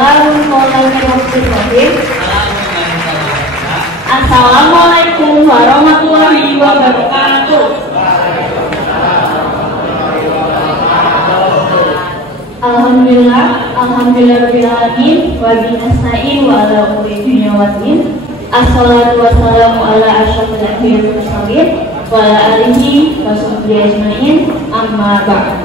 Bismillahirrahmanirrahim. Assalamualaikum warahmatullahi wabarakatuh. Alhamdulillahirabbil alamin wa bihi nasta'in wa ala umuri dunya waddin. Assalatu wassalamu ala asyrofil anbiya'i wal mursalin wa ala alihi wa sahbihi ajmain. Amma ba'd.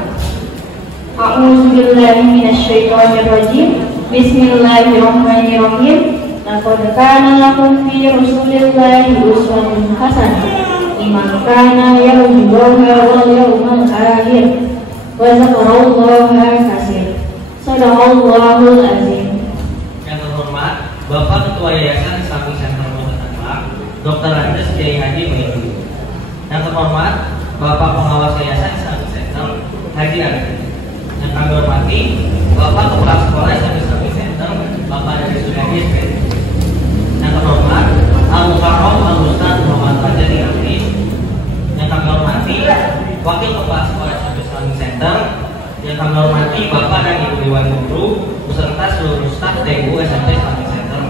A'udzu billahi minasyaitonir rajim. Bismillahirrahmanirrahim. Laqad kana lakum fi Rasulillahi uswatun hasanah liman kana yarjullaha wal yawmal akhir wa dzakarallaha katsiran. Shadaqallahul azim. Yang terhormat Bapak Ketua Yayasan Islamic Center Muhammad Dr. Andes Kiai Haji Muhyiddin. Yang terhormat Bapak Pengawas Yayasan Islamic Center Haji Arifin. Yang kami hormati Bapak Kepala Sekolah Islamic Center Bapak dari Sudadi SPD. Yang terhormat Al-Mukarram Al-Ustaz Muhammad Fajri Amri. Yang kami hormati Wakil Kepala Sekolah Islamic Center. Yang kami hormati Bapak dan Ibu Dewan Guru beserta seluruh staf TU SMP Islamic Center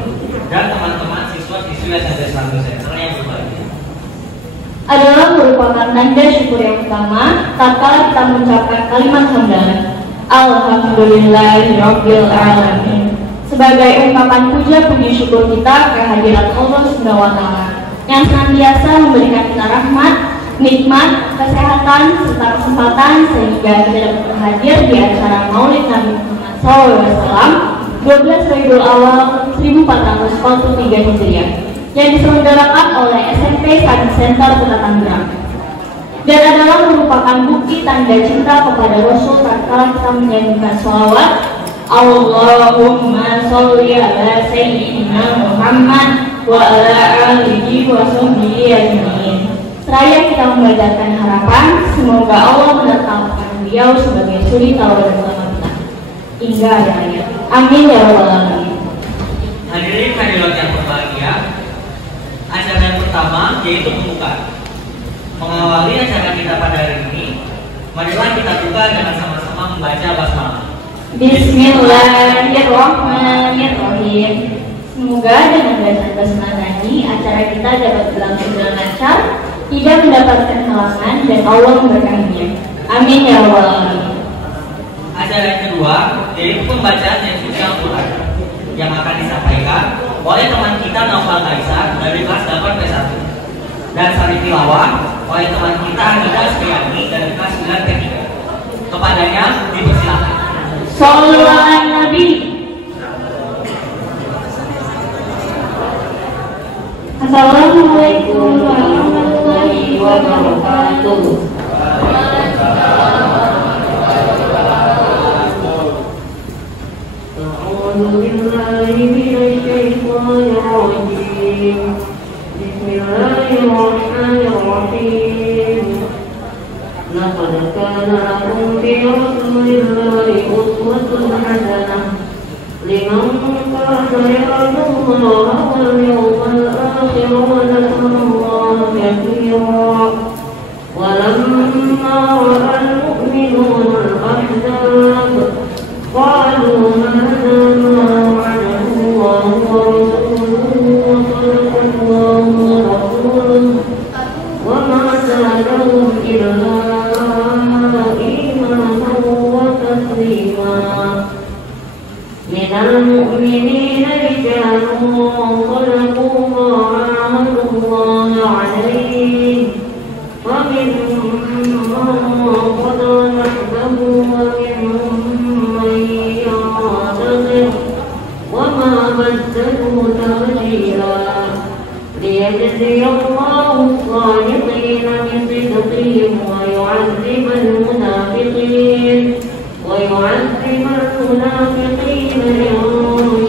dan teman-teman siswa-siswi SMP Islamic Center yang berbahagia. Adalah merupakan tanda syukur yang utama tatkala kita mengucapkan kalimat hamdalah Alhamdulillahirabbil alamin sebagai ungkapan puja puji syukur kita kehadirat Allah Subhanahu wa taala yang senantiasa memberikan kita rahmat, nikmat, kesehatan, serta kesempatan sehingga kita dapat hadir di acara Maulid Nabi Muhammad SAW 12 Rabiul Awal 1443 Hijriah yang diselenggarakan oleh SMP Islamic Center Kota Tangerang, dan adalah merupakan bukti tanda cinta kepada Rasul tatkala kita menyanyikan sholawat Allahumma sholli ala sayyidina Muhammad wa ala alihi wa sahbihi ajmain. Seraya kita memberikan harapan semoga Allah menetapkan beliau sebagai suri tauladan utama kita hingga akhir hayat. Amin ya rabbal alamin. Hadirin hadirat yang berbahagia, acara yang pertama yaitu pembukaan. Mengawali acara kita pada hari ini, marilah kita buka dengan sama-sama membaca basmalah. Bismillahirrahmanirrahim. Semoga dengan bacaan basmalah tadi acara kita dapat berlangsung dengan lancar, tidak mendapatkan halangan, dan Allah memberkatinya. Amin ya rabbal alamin. Acara yang kedua yaitu pembacaan yang suci Al-Quran yang akan disampaikan oleh teman kita Naufal Kaisar dari kelas 8 P1 dan sari tilawah oleh teman kita Anida Setiani dari kelas 9 P3. Kepadanya dipersilakan. Shallallahu alaihi Nabi. Assalamualaikum warahmatullahi wabarakatuh. A'udzu billahi minasy syaithanir rajim. Bismillahirrahmanirrahim. Laqad kana lakum fi Rasulillahi uswatun hasanah liman kana yarjullaha wal yawmal akhir wa dzakarallaha katsiran. Walamma ra'al mu'minuna al-ahzab qalu hadha ma wa'ada Allahu wa rasuluhu wa sadaqallahu wa rasuluhu wa ma zadahum illa imanan wa taslima. Minal mu'minina rijalun sadaqu ma 'ahadu alaihi wa minhum man qada nahbahu wa minhum man yantazir wa ma baddalu tabdila liyajziya Allahu as-sadiqina bisidqihim wa yu'adhdhiba al-munafiqin إن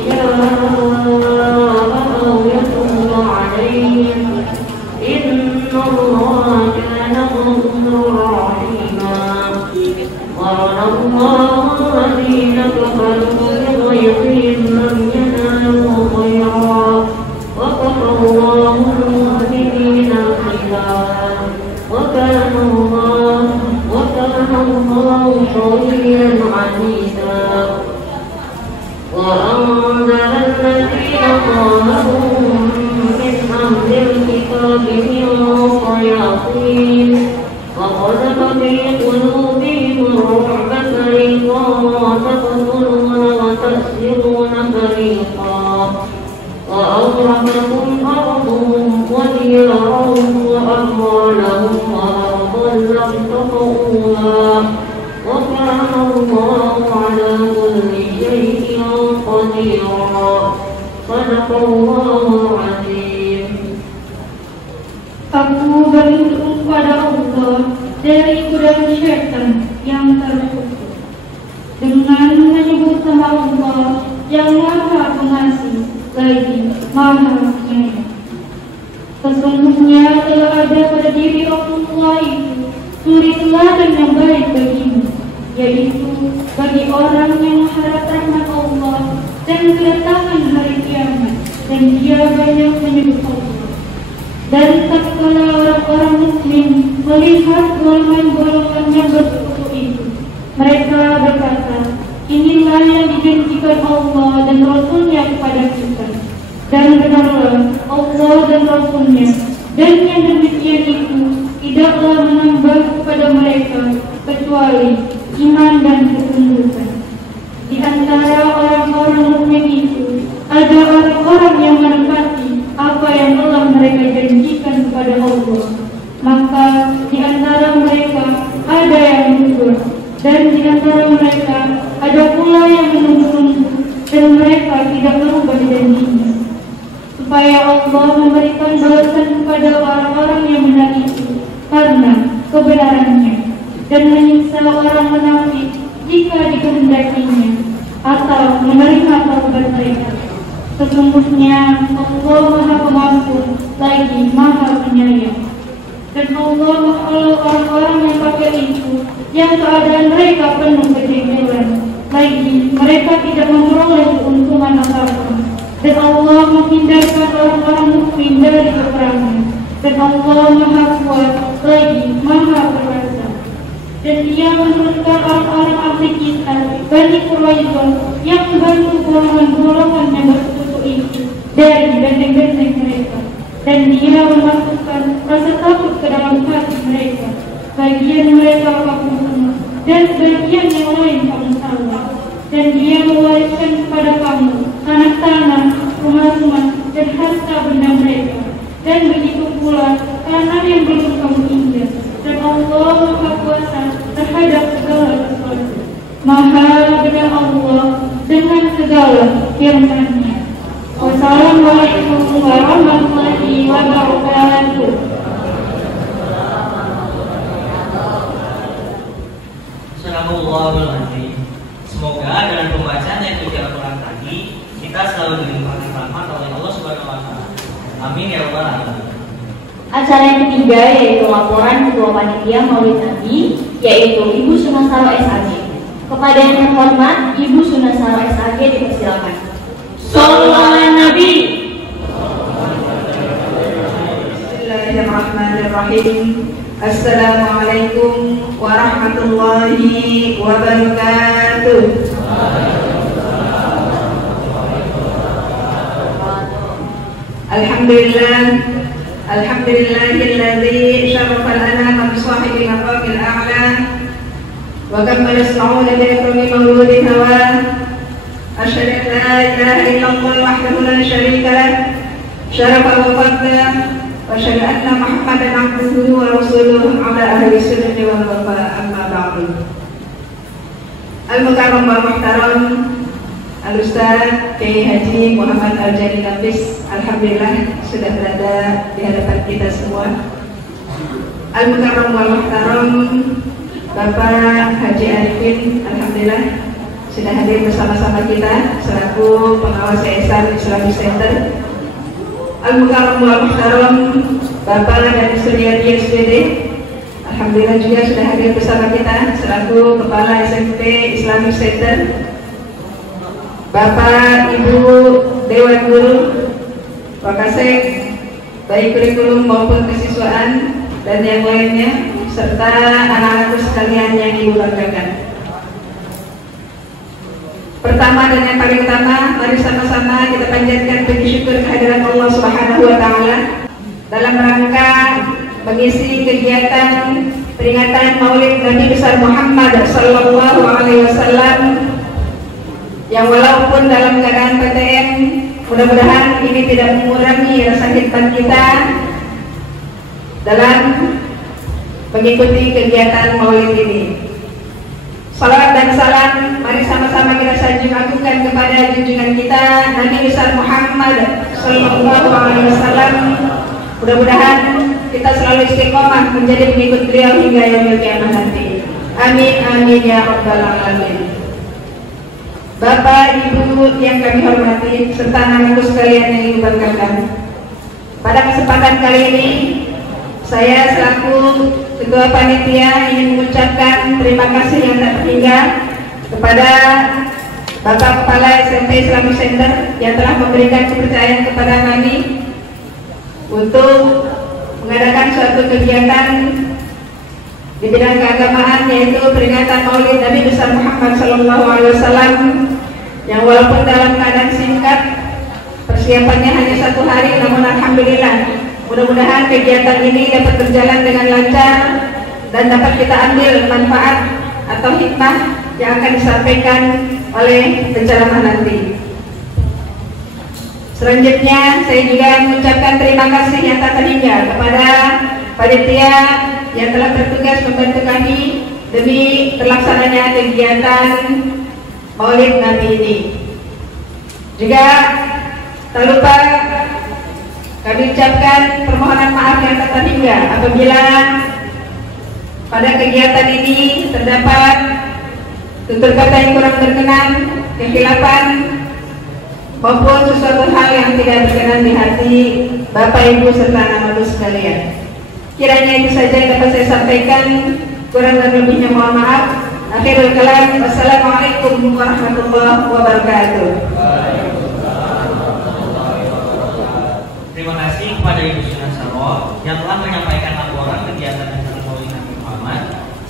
شاء أو يتوب عليهم إن الله كان غفورا رحيما. ورد الله الذين كفروا بغيظهم لم ينالوا خيرا وكفى الله المؤمنين القتال وكان الله قويا عزيزا. أنزل الذين ظاهرهم من أهل الكتاب من صياصين وقذف في قلوبهم الرعب فريقا تقتلون وتأسرون فريقا وأورثكم أرضهم وديارهم وأموالهم وأرضا لم تطئوها وكان الله على كل شيء قديرا. صدق الله العظيم. Aku berlindung pada Allah dari godaan syaitan yang terkutuk dengan menyebut nama Allah yang Maha Pengasih lagi Maha Penyayang. Sesungguhnya telah ada pada diri Rasulullah itu suri teladan yang baik bagimu, yaitu bagi orang yang mengharap rahmat Allah dan kedatangan hari kiamat, dan dia banyak menyebut Allah. Dan tatkala orang-orang muslim melihat golongan-golongan yang bersekutu itu, mereka berkata, inilah yang dijanjikan Allah dan Rasulnya kepada kita. Dan benarlah Allah dan Rasulnya, dan yang demikian itu tidaklah menambah kepada mereka kecuali iman dan ketundukan. Di antara orang-orang mukmin itu ada orang-orang yang menepati apa yang telah mereka janjikan kepada Allah. Maka di antara mereka ada yang mundur, dan di antara mereka ada pula yang menunggu-nunggu, dan mereka tidak merubah janjinya, supaya Allah memberikan balasan kepada orang-orang yang benar itu karena kebenarannya, dan menyiksa orang munafik jika dikehendakinya, atau menerima taubat mereka. Sesungguhnya Allah Maha Pengampun lagi Maha Penyayang. Dan Allah menghalau orang-orang yang kafir itu, yang keadaan mereka penuh kejengkelan, lagi mereka tidak memperoleh keuntungan apapun. Dan Allah menghindarkan orang-orang mukmin dari peperangan. Dan Allah Maha Kuat lagi Maha Perkasa. Dan Dia menurunkan orang-orang ahli kitab Bani Quraisyah yang membantu golongan-golongan yang bersekutu itu dari benteng-benteng mereka. Dan Dia memasukkan rasa takut ke dalam hati mereka. Bagian mereka kamu semua, dan bagian yang lain kamu salah. Dan Dia mewariskan kepada kamu tanah-tanah, rumah-rumah, dan harta benda mereka. Dan begitu pula tanah yang belum kamu injak. Dan Allah Maha Kuasa terhadap segala sesuatu. Maha benar Allah dengan segala firman-Nya. Wassalamualaikum warahmatullahi wabarakatuh. Subhanallahul azim. Semoga dengan pembacaan yang kita Al-Quran tadi kita selalu dilimpahkan rahmat oleh Allah Subhanahu wa taala. Amin ya rabbal alamin. Acara yang ketiga yaitu laporan Ketua Panitia Maulid Nabi, yaitu Ibu Sunasaro SAG. Kepada yang terhormat, Ibu Sunasaro SAG dipersilakan. Shallallahu alaihi Nabi. Bismillahirrahmanirrahim. Assalamualaikum warahmatullahi wabarakatuh. Alhamdulillah, alhamdulillahilladzi syarafa al-anama bi sahibi maqamil a'la wa kammala as-sa'uda bi akrami mawludin hawa. Asyhadu an la ilaha illallah wahdahu la syarika lah, syarafa wa fadla, wa asyhadu anna Muhammadan abduhu wa rasuluhu ala ahli sunnati wal wafa, amma ba'du. Al-Mukarram wal Muhtaram Al-Ustaz Kiai Haji Muhammad Al-Jani Nafis, alhamdulillah sudah berada di hadapan kita semua. Al-Mukarram wal Muhtaram Bapak Haji Arifin, alhamdulillah sudah hadir bersama-sama kita selaku pengawas Yayasan Islamic Center. Al-Mukarram wal Muhtaram Bapak dan Istri SPD, alhamdulillah juga sudah hadir bersama kita selaku Kepala SMP Islamic Center. Bapak, Ibu, Dewan Guru, Wakasek, baik kurikulum maupun kesiswaan dan yang lainnya, serta anak-anakku sekalian yang Ibu banggakan. Pertama dan yang paling utama, mari sama-sama kita panjatkan puji syukur kehadirat Allah Subhanahu wa taala dalam rangka mengisi kegiatan peringatan Maulid Nabi besar Muhammad sallallahu alaihi wasallam yang walaupun dalam keadaan PTM, mudah-mudahan ini tidak mengurangi rasa khidmat kita dalam mengikuti kegiatan Maulid ini. Salawat dan salam mari sama-sama kita sanjung agungkan kepada junjungan kita Nabi besar Muhammad sallallahu alaihi wasallam. Mudah-mudahan kita selalu istiqomah menjadi pengikut beliau hingga yaumil kiamah nanti. Amin amin ya rabbal alamin. Bapak, Ibu yang kami hormati serta anak-anakku sekalian yang dibanggakan. Pada kesempatan kali ini saya selaku Ketua Panitia ingin mengucapkan terima kasih yang tak terhingga kepada Bapak Kepala SMP Islamic Center yang telah memberikan kepercayaan kepada kami untuk mengadakan suatu kegiatan di bidang keagamaan, yaitu peringatan Maulid Nabi besar Muhammad sallallahu alaihi wasallam yang walaupun dalam keadaan singkat persiapannya hanya 1 hari, namun alhamdulillah mudah-mudahan kegiatan ini dapat berjalan dengan lancar dan dapat kita ambil manfaat atau hikmah yang akan disampaikan oleh penceramah nanti. Selanjutnya saya juga mengucapkan terima kasih yang tak terhingga kepada panitia yang telah bertugas membantu kami demi terlaksananya kegiatan Maulid Nabi ini. Juga tak lupa kami ucapkan permohonan maaf yang tak terhingga apabila pada kegiatan ini terdapat tutur kata yang kurang berkenan, kekhilafan maupun sesuatu hal yang tidak berkenan di hati Bapak Ibu serta anak-anakku sekalian. Kiranya itu saja yang dapat saya sampaikan, kurang dan lebihnya mohon maaf. Akhirul kalam, wassalamualaikum warahmatullahi wabarakatuh. Terima kasih kepada Ibu Sunan Saro yang telah menyampaikan laporan kegiatan acara Maulid Nabi Muhammad.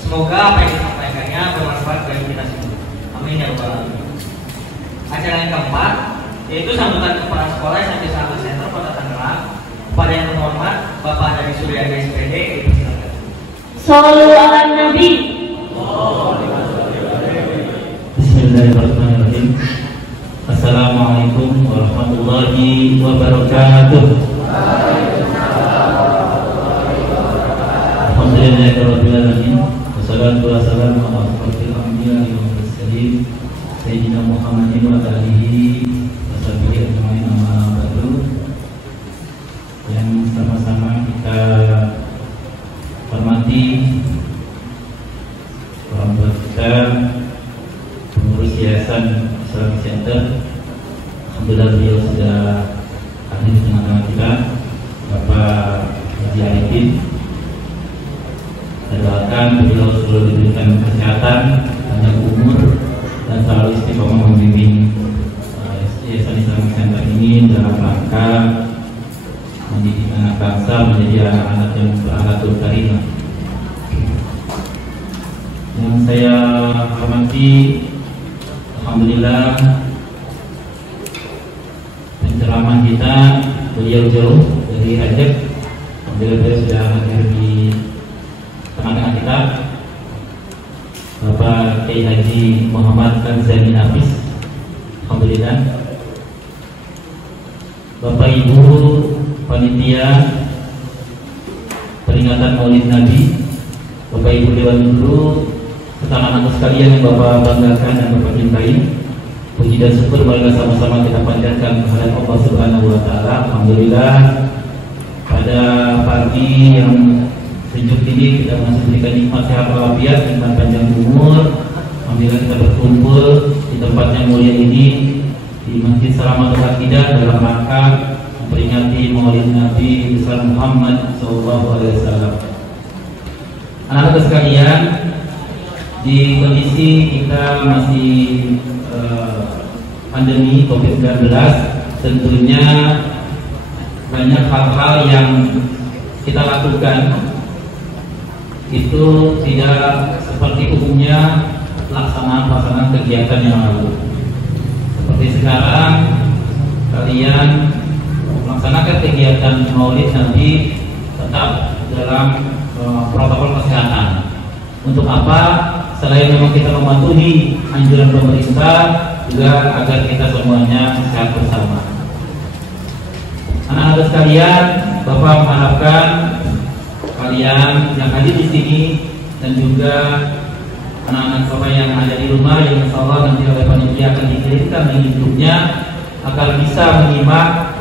Semoga apa yang disampaikannya bermanfaat bagi kita semua. Amin ya rabbal alamin. Acara yang keempat yaitu sambutan kepala sekolah SMP Islamic Center Kota Tangerang. Kepada yang terhormat Bapak dari Surya SPD, silakan. Shallu ala Nabi. Bismillahirrahmanirrahim. Assalamualaikum warahmatullahi wabarakatuh. Alhamdulillahirabbil alamin. Wassalatu wassalamu ala asyrofil anbiya'i wal mursalin sayyidina Muhammadin wa alihi washabihi ajmain amma ba'du. Yang sama-sama kita hormati orang tua kita, pengurus Yayasan Islamic Center. Alhamdulillah beliau sudah hadir di tengah-tengah kita, Bapak Haji Arifin. Saya doakan beliau selalu diberikan kesehatan, panjang umur, dan selalu istiqomah membimbing Yayasan Islamic Center ini dalam rangka mendidik anak bangsa menjadi anak-anak yang berakhlakul karimah. Yang saya hormati, alhamdulillah penceramah kita beliau jauh dari Aceh. Alhamdulillah beliau sudah hadir di tengah-tengah kita, Bapak Kiai Haji Muhammad Kanzani Hafiz. Alhamdulillah. Bapak Ibu panitia peringatan Maulid Nabi, Bapak Ibu Dewan Guru, serta anak-anak sekalian yang Bapak banggakan dan Bapak cintai, puji dan syukur marilah sama-sama kita panjatkan kepada Allah Subhanahu wa taala. Alhamdulillah pada pagi yang sejuk ini kita masih diberikan nikmat sehat walafiat, nikmat panjang umur. Alhamdulillah kita berkumpul di tempat yang mulia ini di Masjid Salamatul Aqidah dalam rangka memperingati Maulid Nabi besar Muhammad SAW. Anak-anak sekalian, di kondisi kita masih pandemi COVID-19, tentunya banyak hal-hal yang kita lakukan itu tidak seperti umumnya pelaksanaan kegiatan yang lalu. Seperti sekarang kalian melaksanakan kegiatan Maulid Nabi tetap dalam protokol kesehatan. Untuk apa? Selain memang kita mematuhi anjuran pemerintah, juga agar kita semuanya sehat bersama. Anak-anak sekalian, Bapak mengharapkan kalian yang hadir di sini dan juga anak-anak Bapak yang ada di rumah yang insya Allah nanti oleh panitia akan dikirimkan di YouTube-nya agar bisa menyimak,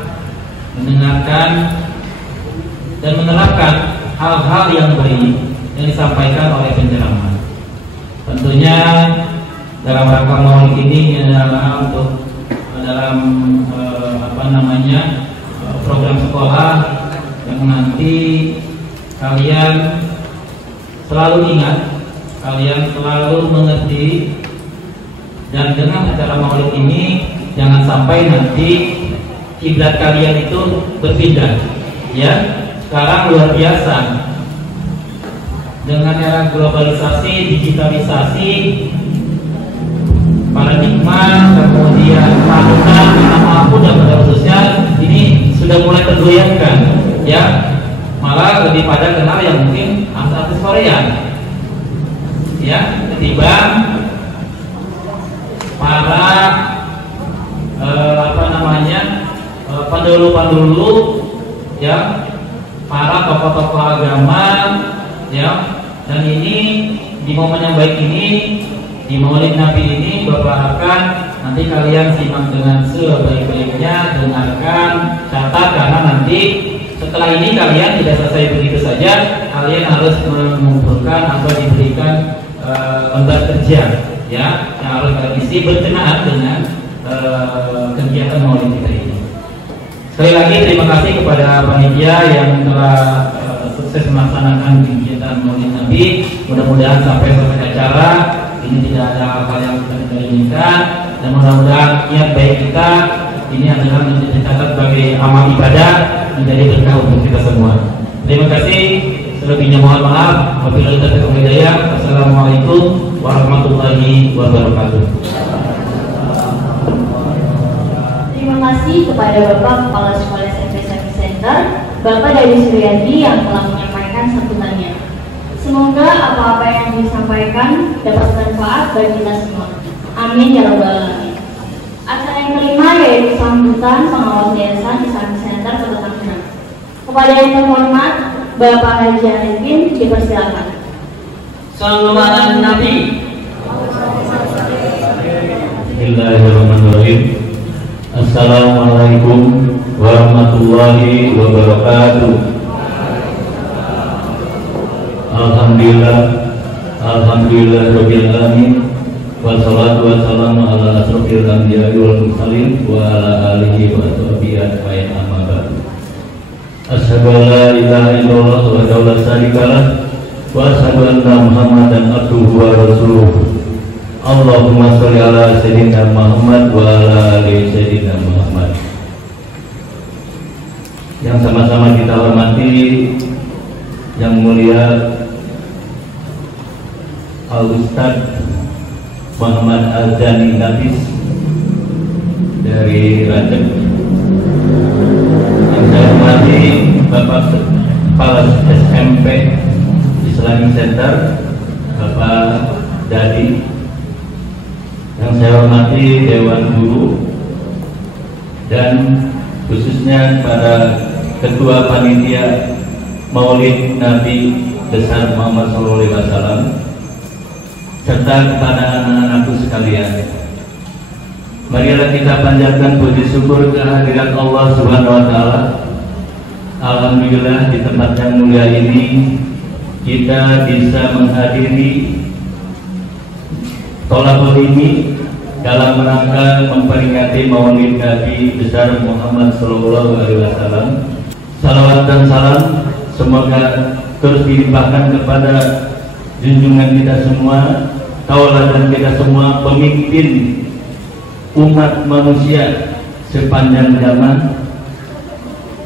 mendengarkan dan menerapkan hal-hal yang baik yang disampaikan oleh penceramah. Tentunya dalam rangka Maulid ini adalah untuk dalam program sekolah yang nanti kalian selalu ingat, kalian selalu mengerti, dan dengan acara Maulid ini jangan sampai nanti kiblat kalian itu berpindah. Ya, sekarang luar biasa dengan era globalisasi, digitalisasi, paradigma, kemudian patutan, apapun dan media sosial ini sudah mulai tergoyahkan, ya. Malah lebih pada kenal yang mungkin artis Korea, ya, ketimbang para pendahulu-pendahulu, ya, para tokoh-tokoh agama, ya. Dan ini di momen yang baik ini, di Maulid Nabi ini, Bapak harapkan nanti kalian simak dengan sebaik-baiknya, dengarkan, catat, karena nanti setelah ini kalian tidak selesai begitu saja, kalian harus mengumpulkan atau diberikan lembar kerja, ya, yang harus kalian isi berkenaan dengan kegiatan Maulid kita ini. Sekali lagi terima kasih kepada panitia yang telah sukses melaksanakan kegiatan Maulid Nabi. Mudah-mudahan sampai selesai acara ini tidak ada hal-hal yang kita inginkan, dan mudah-mudahan niat baik kita ini adalah dicatat sebagai amal ibadah, menjadi berkah untuk kita semua. Terima kasih. Selebihnya mohon maaf. Wabillahi taufiq wal hidayah. Wassalamualaikum warahmatullahi wabarakatuh. Terima kasih kepada Bapak Kepala Sekolah SMP Service Center, Bapak Dari Suryadi yang telah menyampaikan sambutannya. Semoga apa-apa yang disampaikan dapat bermanfaat bagi kita semua. Amin ya rabbal alamin. Acara yang kelima yaitu sambutan pengawas yayasan Islamic Center Kota Tangerang. Kepada yang terhormat Bapak Haji Arifin dipersilakan. Sallallahu alaihi Nabi. Bismillahirrahmanirrahim. Assalamualaikum warahmatullahi wabarakatuh. Alhamdulillah rabbil alamin, wassalatu wassalamu ala asrofil anbiya'i wal mursalin wa ala alihi wa sahbihi ajmain, amma ba'du. Asyhadu an la ilaha illallah wa la syarika lah, wa asyhadu anna Muhammadan abduhu wa rasuluh. Allahumma sholli ala sayyidina Muhammad wa ala ali sayyidina Muhammad. Yang sama-sama kita hormati yang mulia Al-Ustadz Muhammad Al-Jani Nafis dari Racem, yang saya hormati Bapak Kepala SMP Islamic Center Bapak Dadi, yang saya hormati Dewan Guru, dan khususnya pada Ketua Panitia Maulid Nabi besar Muhammad SAW, serta kepada anak-anakku sekalian. Marilah kita panjatkan puji syukur kehadirat Allah Subhanahu wa Ta'ala. Alhamdulillah di tempat yang mulia ini kita bisa menghadiri tolabul ini dalam rangka memperingati Maulid Nabi besar Muhammad Sallallahu Alaihi Wasallam. Salawat dan salam semoga terus dilimpahkan kepada junjungan kita semua, tauladan kita semua, pemimpin umat manusia sepanjang zaman,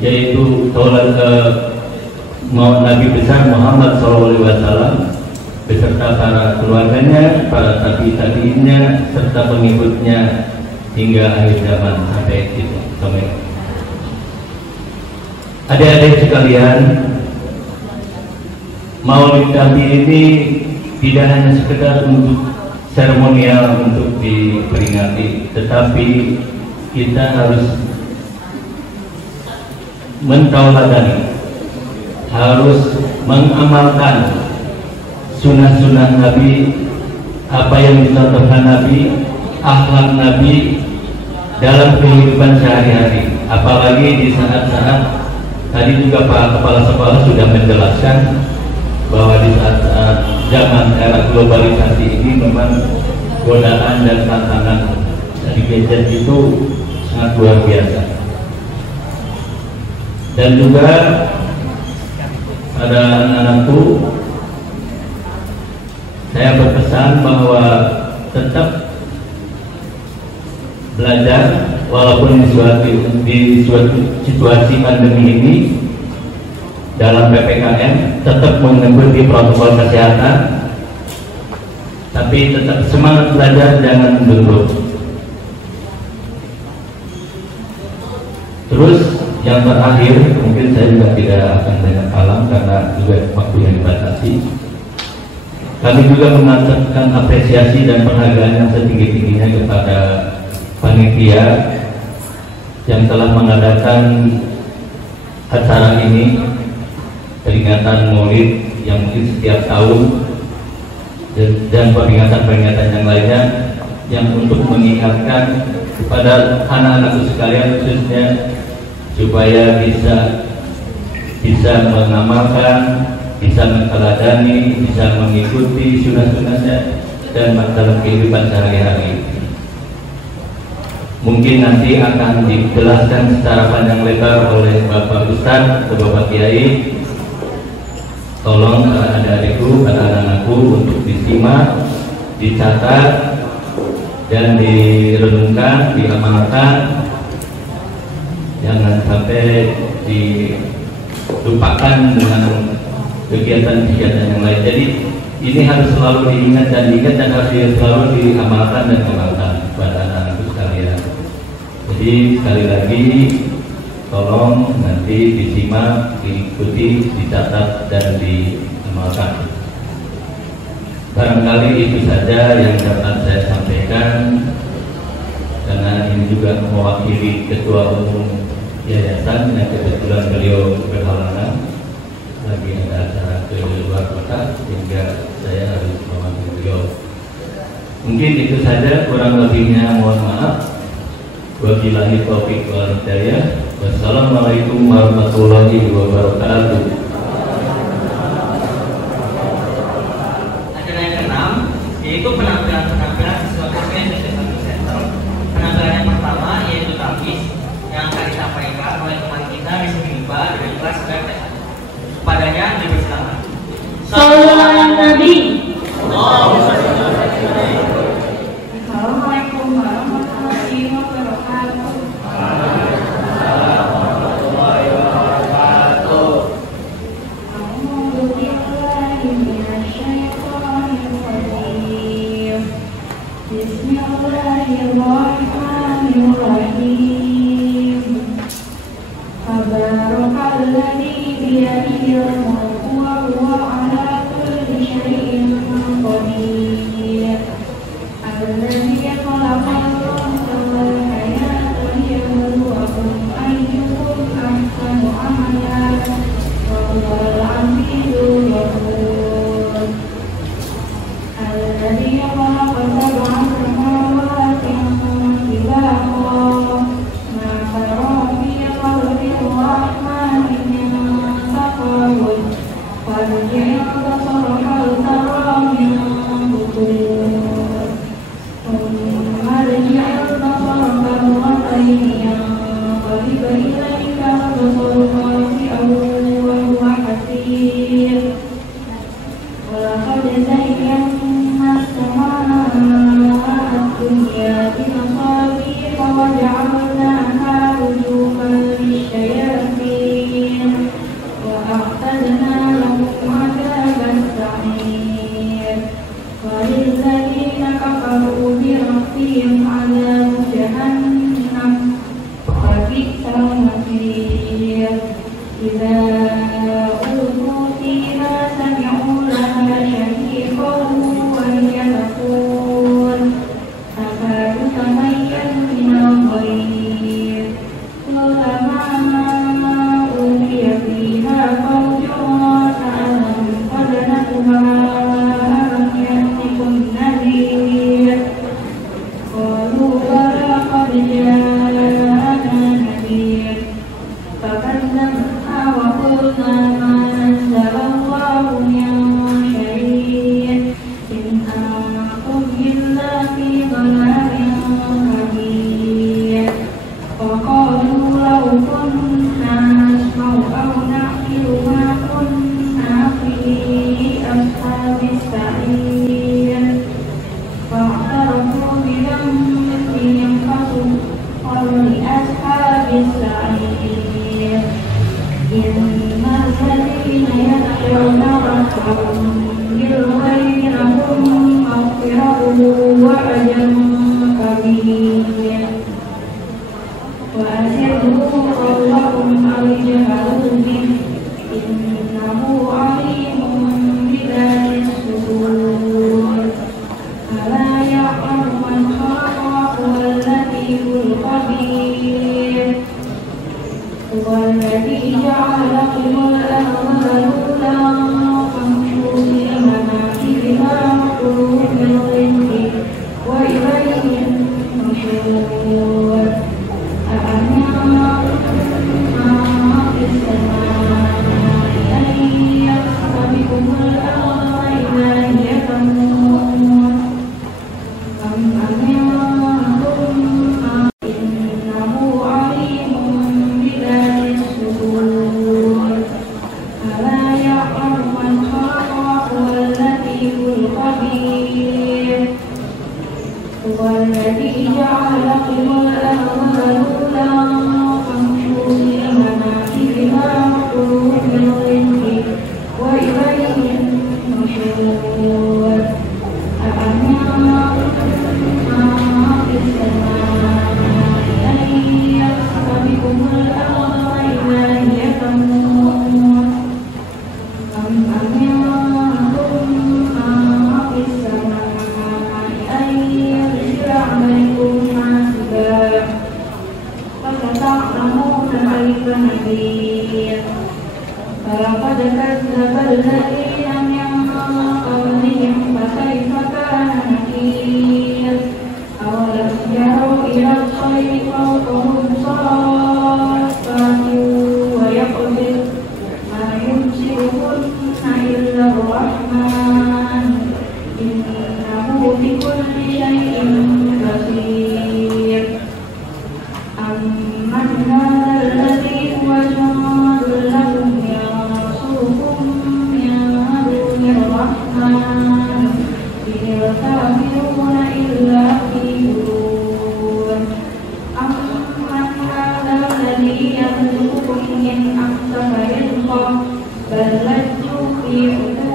yaitu tauladan Nabi besar Muhammad SAW beserta para keluarganya, para tabi'innya, serta pengikutnya hingga akhir zaman sampai itu. Adik-adik sekalian, Maulid Nabi ini tidak hanya sekedar untuk seremonial untuk diperingati, tetapi kita harus mentauladani, harus mengamalkan sunnah-sunnah Nabi, apa yang dicontohkan Nabi, akhlak Nabi dalam kehidupan sehari-hari. Apalagi di saat-saat tadi juga Pak Kepala Sekolah sudah menjelaskan bahwa di saat-saat zaman era globalisasi ini memang godaan dan tantangan dari gadget itu sangat luar biasa. Dan juga pada anak-anakku, saya berpesan bahwa tetap belajar walaupun di suatu situasi pandemi ini dalam PPKM, tetap mengikuti protokol kesehatan, tapi tetap semangat belajar, jangan mundur. Terus yang terakhir, mungkin saya juga tidak akan banyak kalam karena juga waktu yang dibatasi. Kami juga mengatakan apresiasi dan penghargaan yang setinggi-tingginya kepada panitia yang telah mengadakan acara ini, peringatan Maulid yang mungkin setiap tahun, dan peringatan-peringatan yang lainnya yang untuk mengingatkan kepada anak-anakku sekalian, khususnya supaya bisa mengamalkan, bisa menteladani, bisa mengikuti sunnah-sunnahnya dan dalam kehidupan sehari-hari. Mungkin nanti akan dijelaskan secara panjang lebar oleh Bapak Ustadz atau Bapak Kiai. Tolong adik-adikku, anak-anakku untuk disimak, dicatat, dan direnungkan, diamalkan. Jangan sampai dilupakan dengan kegiatan-kegiatan yang lain. Jadi ini harus selalu diingat dan harus selalu diamalkan dan diamalkan kepada anak-anakku sekalian. Jadi sekali lagi, tolong nanti disimak, diikuti, dicatat, dan diamalkan. Barangkali itu saja yang dapat saya sampaikan, karena ini juga mewakili Ketua Umum Yayasan yang kebetulan beliau berhalangan, lagi ada acara ke luar kota, sehingga saya harus mewakili beliau. Mungkin itu saja, kurang lebihnya mohon maaf. Wabillahi taufiq wal hidayah. Wassalamualaikum warahmatullahi wabarakatuh. Acara yang keenam yaitu penampilan siswa KPN Desa Center. Penampilan yang pertama yaitu tapis yang akan disampaikan oleh teman kita di Seminba dari kelas BPS. Padanya dipersilakan. Sallallahu alaihi Nabi. Assalamualaikum warahmatullahi wabarakatuh. قالوا لو كنا نسمع أو نعقل ما كنا في أصحاب السعير فاعترفوا بذنبهم فسحقا لأصحاب السعير إن الذين يخشون ربهم بالغيب لهم مغفرة وأجر كبير وأسروا قولكم أو اجهروا به إنه عليم بذات الصدور ألا يعلم من خلق وهو اللطيف الخبير هو الذي جعل لكم الأرض ذلولا فامشوا في مناكبها وكلوا من رزقه وإليه النشور أأمنتم ما في السماء أن يخسف بكم الأرض وإذا هي تمور أم أمنتم إنه عليم بذات الصدور ألا يعلم من خلق وهو اللطيف الخبير هو الذي جعل لكم الأرض ذلولا فامشوا في مناكبها وكلوا من رزقه وإليه النشور أأمنتم ما في السماء أن يخسف بكم الأرض وإذا هي تمور أم أمنتم ما في السماء أن يرسل عليكم حاسبا فستعلمون كيف نذير فلقد كذب الذين من قبلهم فكيف كان نكير أولم يروا إلى الطير فوقهم صافات ويقبض ما يمسكهن إلا الرحمن إنه بكل شيء بصير أمن هذا الذي هو جند لكم ينصركم من دون الرحمن إن الكافرون إلا في غرور أمن هذا الذي يرزقكم إن أمسك رزقه بل لجوا في عتو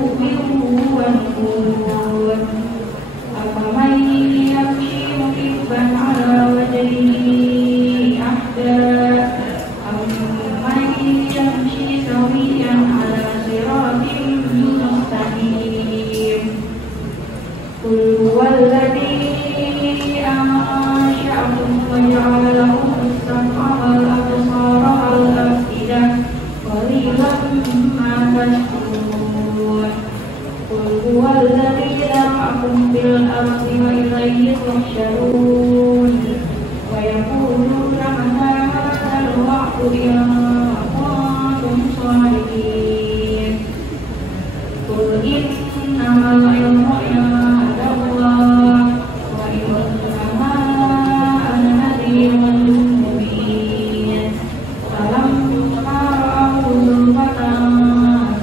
ونفور أفمن يمشي مكبا على وجهه أهدى أمن يمشي سويا على صراط مستقيم قل هو الذي أنشأكم وجعل لكم السمع والأبصار والأفئدة قليلا ما تشكرون قل هو الذي ذرأكم في الأرض وإليه تحشرون ويقولون متى هذا الوعد إن كنتم صادقين قل إنما العلم عند الله وإنما أنا نذير مبين فلما رأوا زلفة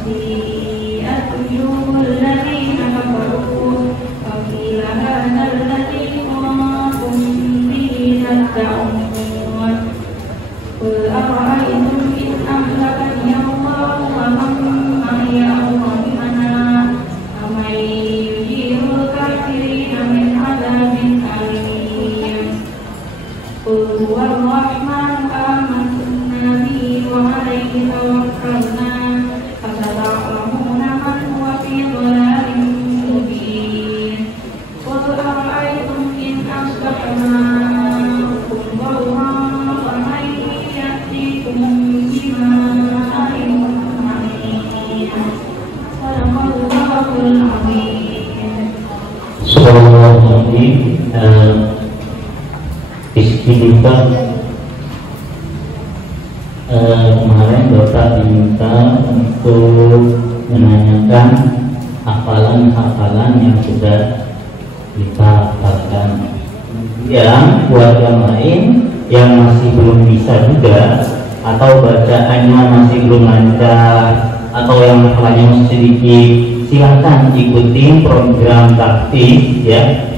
سيئت وجوه الذين كفروا وقيل هذا الذي كنتم به تدعون قل أرأيتم إن أهلكني الله ومن معي أو رحمنا فمن يجير الكافرين من عذاب أليم قل هو الرحمن آمنا به وعليه توكلنا فستعلمون من هو في ضلال مبين قل أرأيتم إن أصبح ماؤكم غورا فمن يأتيكم بماء معين صدق الله العظيم. Bismillahirrahmanirrahim. Istighfar. Kemarin Bapak diminta untuk menanyakan hafalan-hafalan yang sudah kita hafalkan. Yang buat yang lain yang masih belum bisa juga, atau bacaannya masih belum lancar, atau yang hafalnya masih sedikit, silahkan ikuti program taktis ya.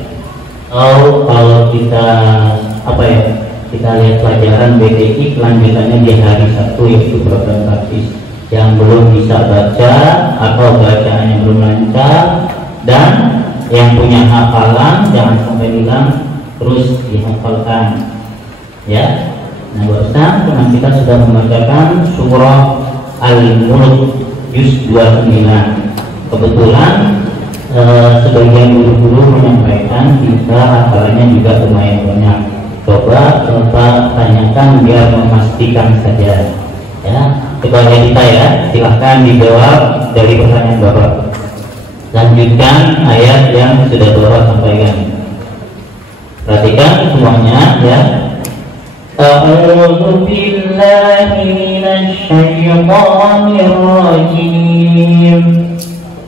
Atau kalau kita kita lihat pelajaran BTI kelanjutannya di hari Sabtu, yaitu program taktis. Yang belum bisa baca atau bacaannya belum lancar dan yang punya hafalan jangan sampai hilang, terus dihafalkan ya. Nah, barusan teman kita sudah membacakan surah Al-Mulk juz 29. Kebetulan sebagian guru-guru menyampaikan kita hafalannya juga lumayan banyak. Coba Bapak tanyakan biar memastikan saja ya. Kepada kita ya, silahkan dijawab dari pertanyaan Bapak. Lanjutkan ayat yang sudah Bapak sampaikan. Perhatikan semuanya ya. A'udzu billahi minasy syaithanir rajim.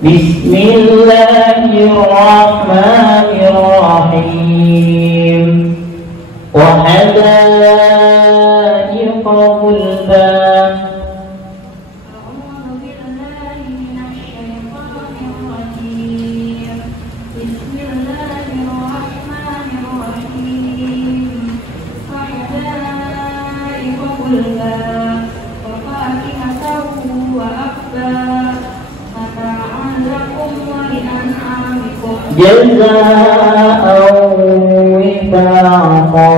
Bismillahirrahmanirrahim. Wa hadaiqa ghulba. Jazaa'an wifaqa.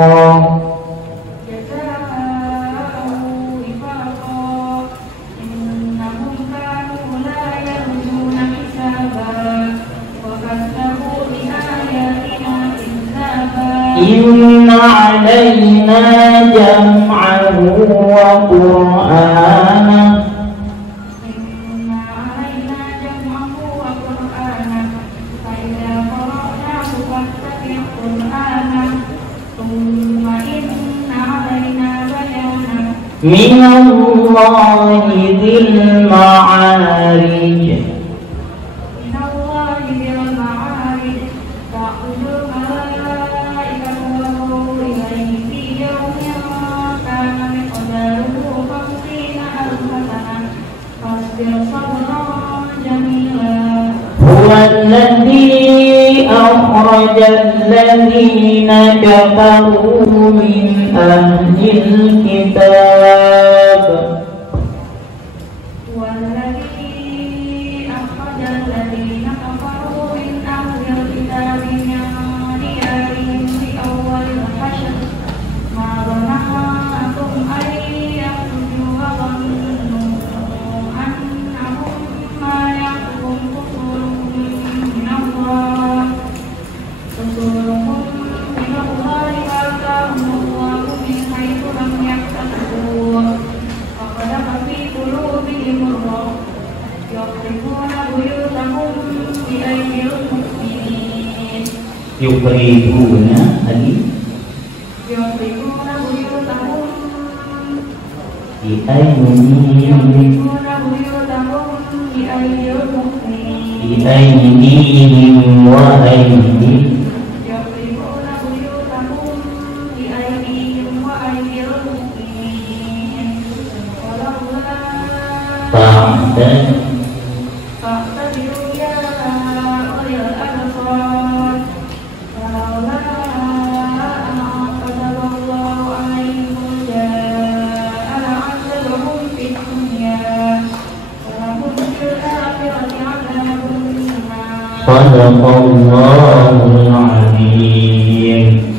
Inna 'alaina jam'ahu wa qur'ana. Minallahi dzil ma'arij. Huwallazi akhrajal ladzina kafaru min ahlil kitab. Huwallazi akhrajal ladzina kafaru min ahlil kitab min diyarihim fi awwalil hashr ma dhanantum an yakhruju wa dhannu annahum ma yakhruju yukribuna lagi biaynihim wa aydihim. Sadaqallahul azim.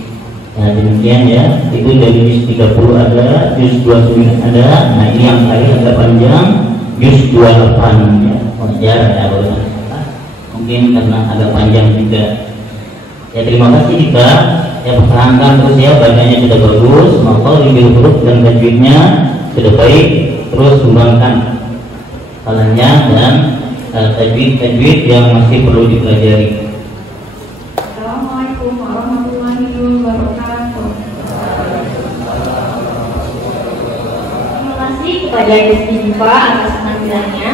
Nah, demikian ya, itu dari juz 30 ada, juz 29 ada. Nah, ini yang tadi agak panjang, juz 28 ya. Wajar ya, mungkin karena agak panjang juga. Ya, terima kasih kita ya, pertahankan terus ya, bacanya sudah bagus, maka lebih huruf dan tajwidnya sudah baik, terus kembangkan hafalannya dan tajwid yang masih perlu dipelajari. Assalamualaikum warahmatullahi wabarakatuh. Terima kasih kepada Desti Diva atas penampilannya.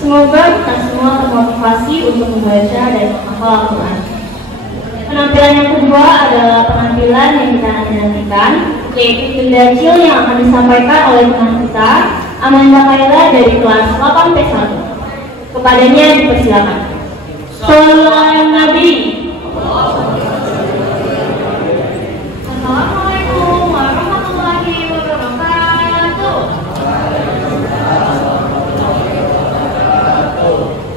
Semoga kita semua termotivasi untuk membaca dan menghafal Al-Quran. Penampilan yang kedua adalah penampilan yang kita nantikan, yaitu Jundacil yang akan disampaikan oleh teman kita, Amanda Kaila dari kelas 8P1. Kepadanya dipersilakan. Shallallahu alaihi Nabi. Assalamualaikum warahmatullahi wabarakatuh.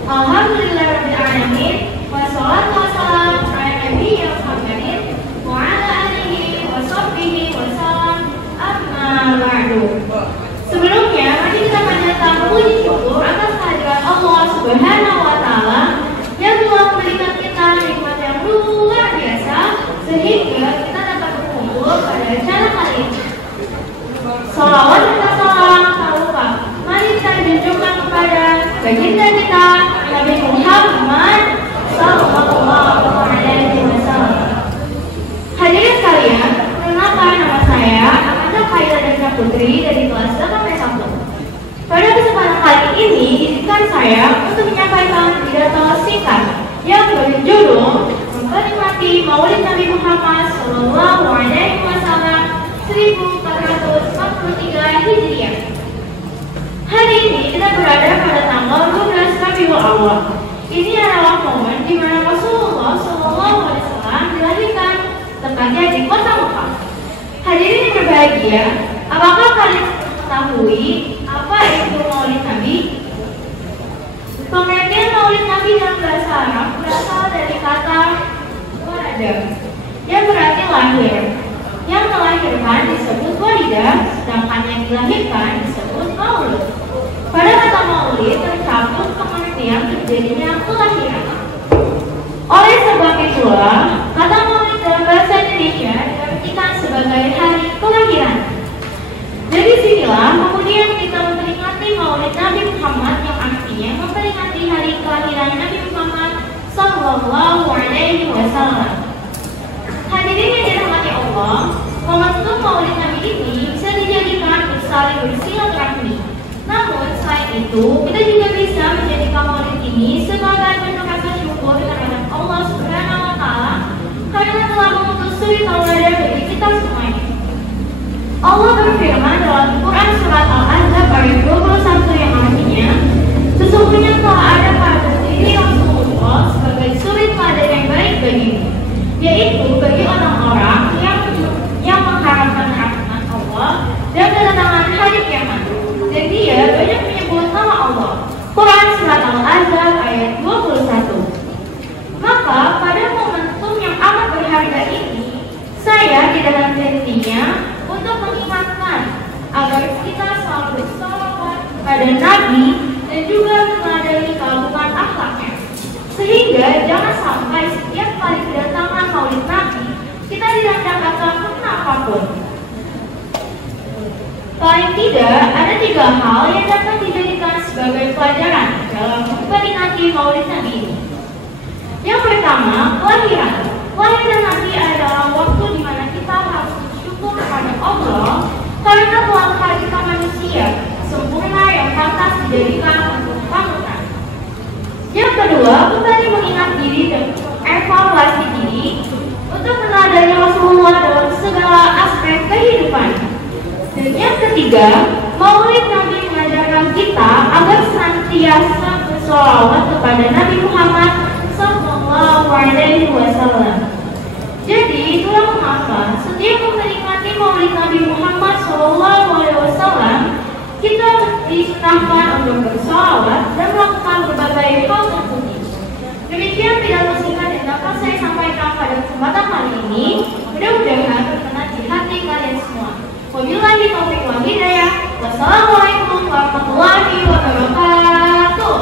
Alhamdulillahirabbil alamin. Wassalatu wassalamu ala nabiyil Muhammadin wa ala alihi wa sahbihi wasallam. Amma ba'du. Sebelumnya, mari kita panjatkan puji syukur atas kehadiran Allah Subhanahu wa taala yang telah memberikan kita nikmat yang luar biasa sehingga kita dapat berkumpul pada acara kali ini. Shalawat dan salam tak lupa mari kita junjungkan kepada baginda kita Nabi Muhammad sallallahu alaihi wasallam. Hadirin sekalian, perkenalkan nama saya Amanda Kaila Dana Putri dari kelas 8P1. Pada kesempatan kali ini, izinkan saya untuk menyampaikan pidato singkat yang berjudul Memperingati Maulid Nabi Muhammad Sallallahu Alaihi Wasallam 1443 Hijriah. Hari ini kita berada pada tanggal 12 Rabiul Awal. Ini adalah momen di mana Rasulullah Sallallahu Alaihi Wasallam dilahirkan, tepatnya di kota Mekah. Hadirin yang berbahagia, apakah kalian mengetahui apa itu Maulid Nabi? Pengertian Maulid Nabi dalam bahasa Arab berasal dari kata walada, yang berarti lahir. Yang melahirkan disebut walidah, sedangkan yang dilahirkan disebut maulud. Pada kata maulid tercakup pengertian terjadinya kelahiran. Oleh sebab itulah, kata maulid dalam bahasa Indonesia diartikan sebagai hari kelahiran. Dari sinilah kemudian kita memperingati Maulid Nabi Muhammad yang artinya memperingati hari kelahiran Nabi Muhammad Sallallahu Alaihi Wasallam. Hadirin yang dirahmati Allah, momentum Maulid Nabi ini bisa dijadikan untuk saling bersilaturahmi. Namun selain itu, kita juga bisa menjadikan Maulid ini sebagai bentuk rasa syukur terhadap Allah Subhanahu Wa Taala karena telah mengutus suri tauladan bagi kita semuanya. Allah berfirman dalam Quran surat Al-Ahzab ayat 21 yang artinya, sesungguhnya telah ada pada diri Rasulullah sebagai suri teladan yang baik bagimu, yaitu bagi orang-orang yang mengharapkan rahmat Allah dan kedatangan hari kiamat, dan dia banyak menyebut nama Allah. Quran surat Al-Ahzab ayat 21. Maka pada momentum yang amat berharga ini, saya tidak henti-hentinya untuk mengingatkan agar kita selalu bersalawat pada Nabi dan juga meneladani keagungan akhlaknya, sehingga jangan sampai setiap kali kedatangan Maulid Nabi kita tidak mendapatkan makna apapun. Paling tidak ada 3 hal yang dapat dijadikan sebagai pelajaran dalam memperingati Maulid Nabi ini. Yang pertama, kelahiran. Kelahiran Nabi adalah waktu di mana kita harus bersyukur kepada Allah karena telah menghadirkan manusia sempurna yang pantas dijadikan untuk panutan. Yang kedua, kembali mengingat diri dan evaluasi diri untuk meneladani Rasulullah dalam segala aspek kehidupan. Dan yang ketiga, Maulid Nabi mengajarkan kita agar senantiasa bersolawat kepada Nabi Muhammad Sallallahu Alaihi Wasallam. Jadi itulah mengapa setiap memperingati Maulid Nabi Muhammad Sallallahu Alaihi Wasallam kita disunahkan untuk bersolawat dan melakukan berbagai hal terpuji. Demikian pidato singkat yang dapat saya sampaikan pada kesempatan kali ini. Mudah-mudahan berkenan di hati kalian semua. Wabillahi taufiq wal hidayah. Wassalamualaikum warahmatullahi wabarakatuh.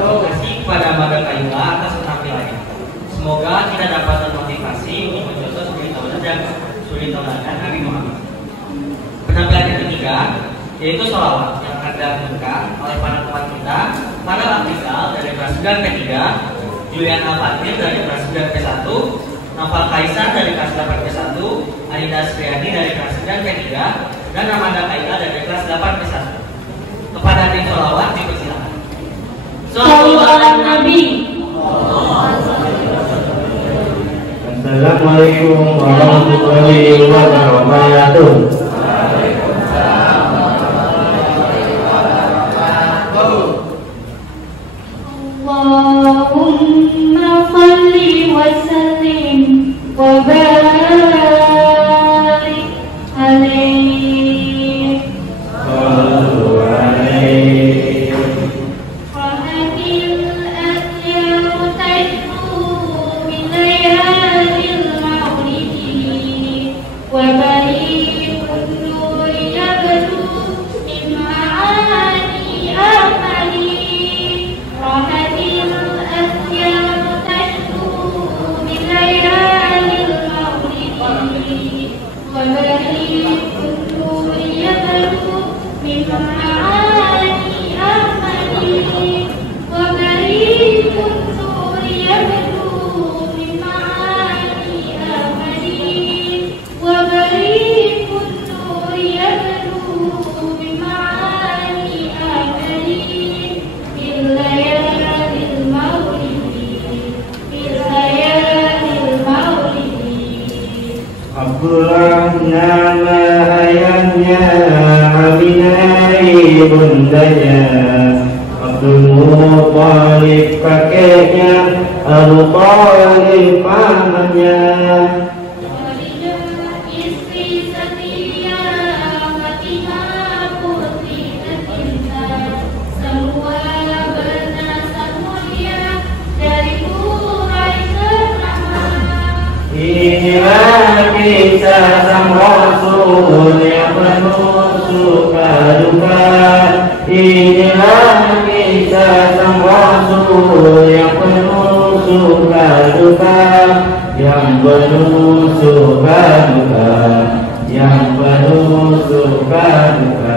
Terima kasih kepada Amanda Kaila atas penampilannya. Semoga kita dapat termotivasi untuk mencontoh suri tauladan Nabi Muhammad. Penampilan yang ketiga yaitu sholawat yang akan dilakukan oleh para teman kita, para Afrizal dari kelas 9 P3, Julian Al-Fatir dari kelas 9 P1, Naufal Kaisar dari kelas 8 P1, Anida Sriani dari kelas 9 P3, dan Amanda Kaila dari kelas 8 P1. Kepada tim sholawat dipersilakan. Sholawat Nabi. Dan saya Assalamualaikum warahmatullahi wabarakatuh. Allahumma salli wa sallim wa barik alaihi. Abdullah nama ayahnya, Aminah ibundanya, Abdul Muttalib kakeknya, Abu Thalib pamannya. Istri setia Fatimah putri tercinta, semua bernasab mulia dari Quraisy ternama. Inilah kisah sang Rasul yang penuh suka duka. Inilah kisah sang Rasul yang penuh suka duka, yang penuh suka duka, yang penuh suka duka.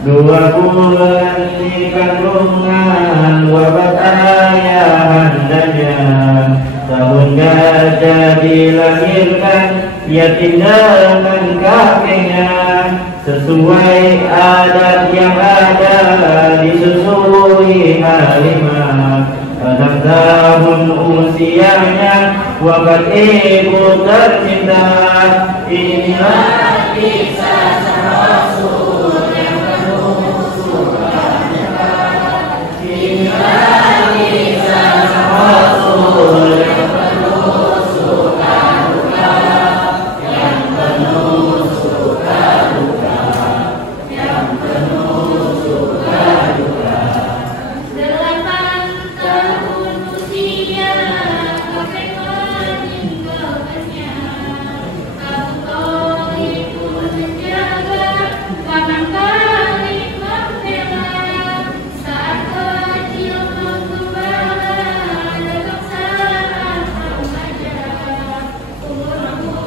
2 bulan di kandungan wabah ayahandanya, tahun gajah dilahirkan, ia tinggalkan kakeknya. Sesuai adat yang ada disusui Halimah, 6 tahun usianya wafat ibu tercinta. Inilah kisah sang Rasul yang penuh sukacita. Inilah kisah sang Rasul yang penuh suka duka, yang penuh suka duka, yang penuh suka duka. 8 tahun usia kakek meninggalkannya, Abu Thalib pun menjaga, kanan kali membela. Saat kecil menggembala dalam saat remaja, umur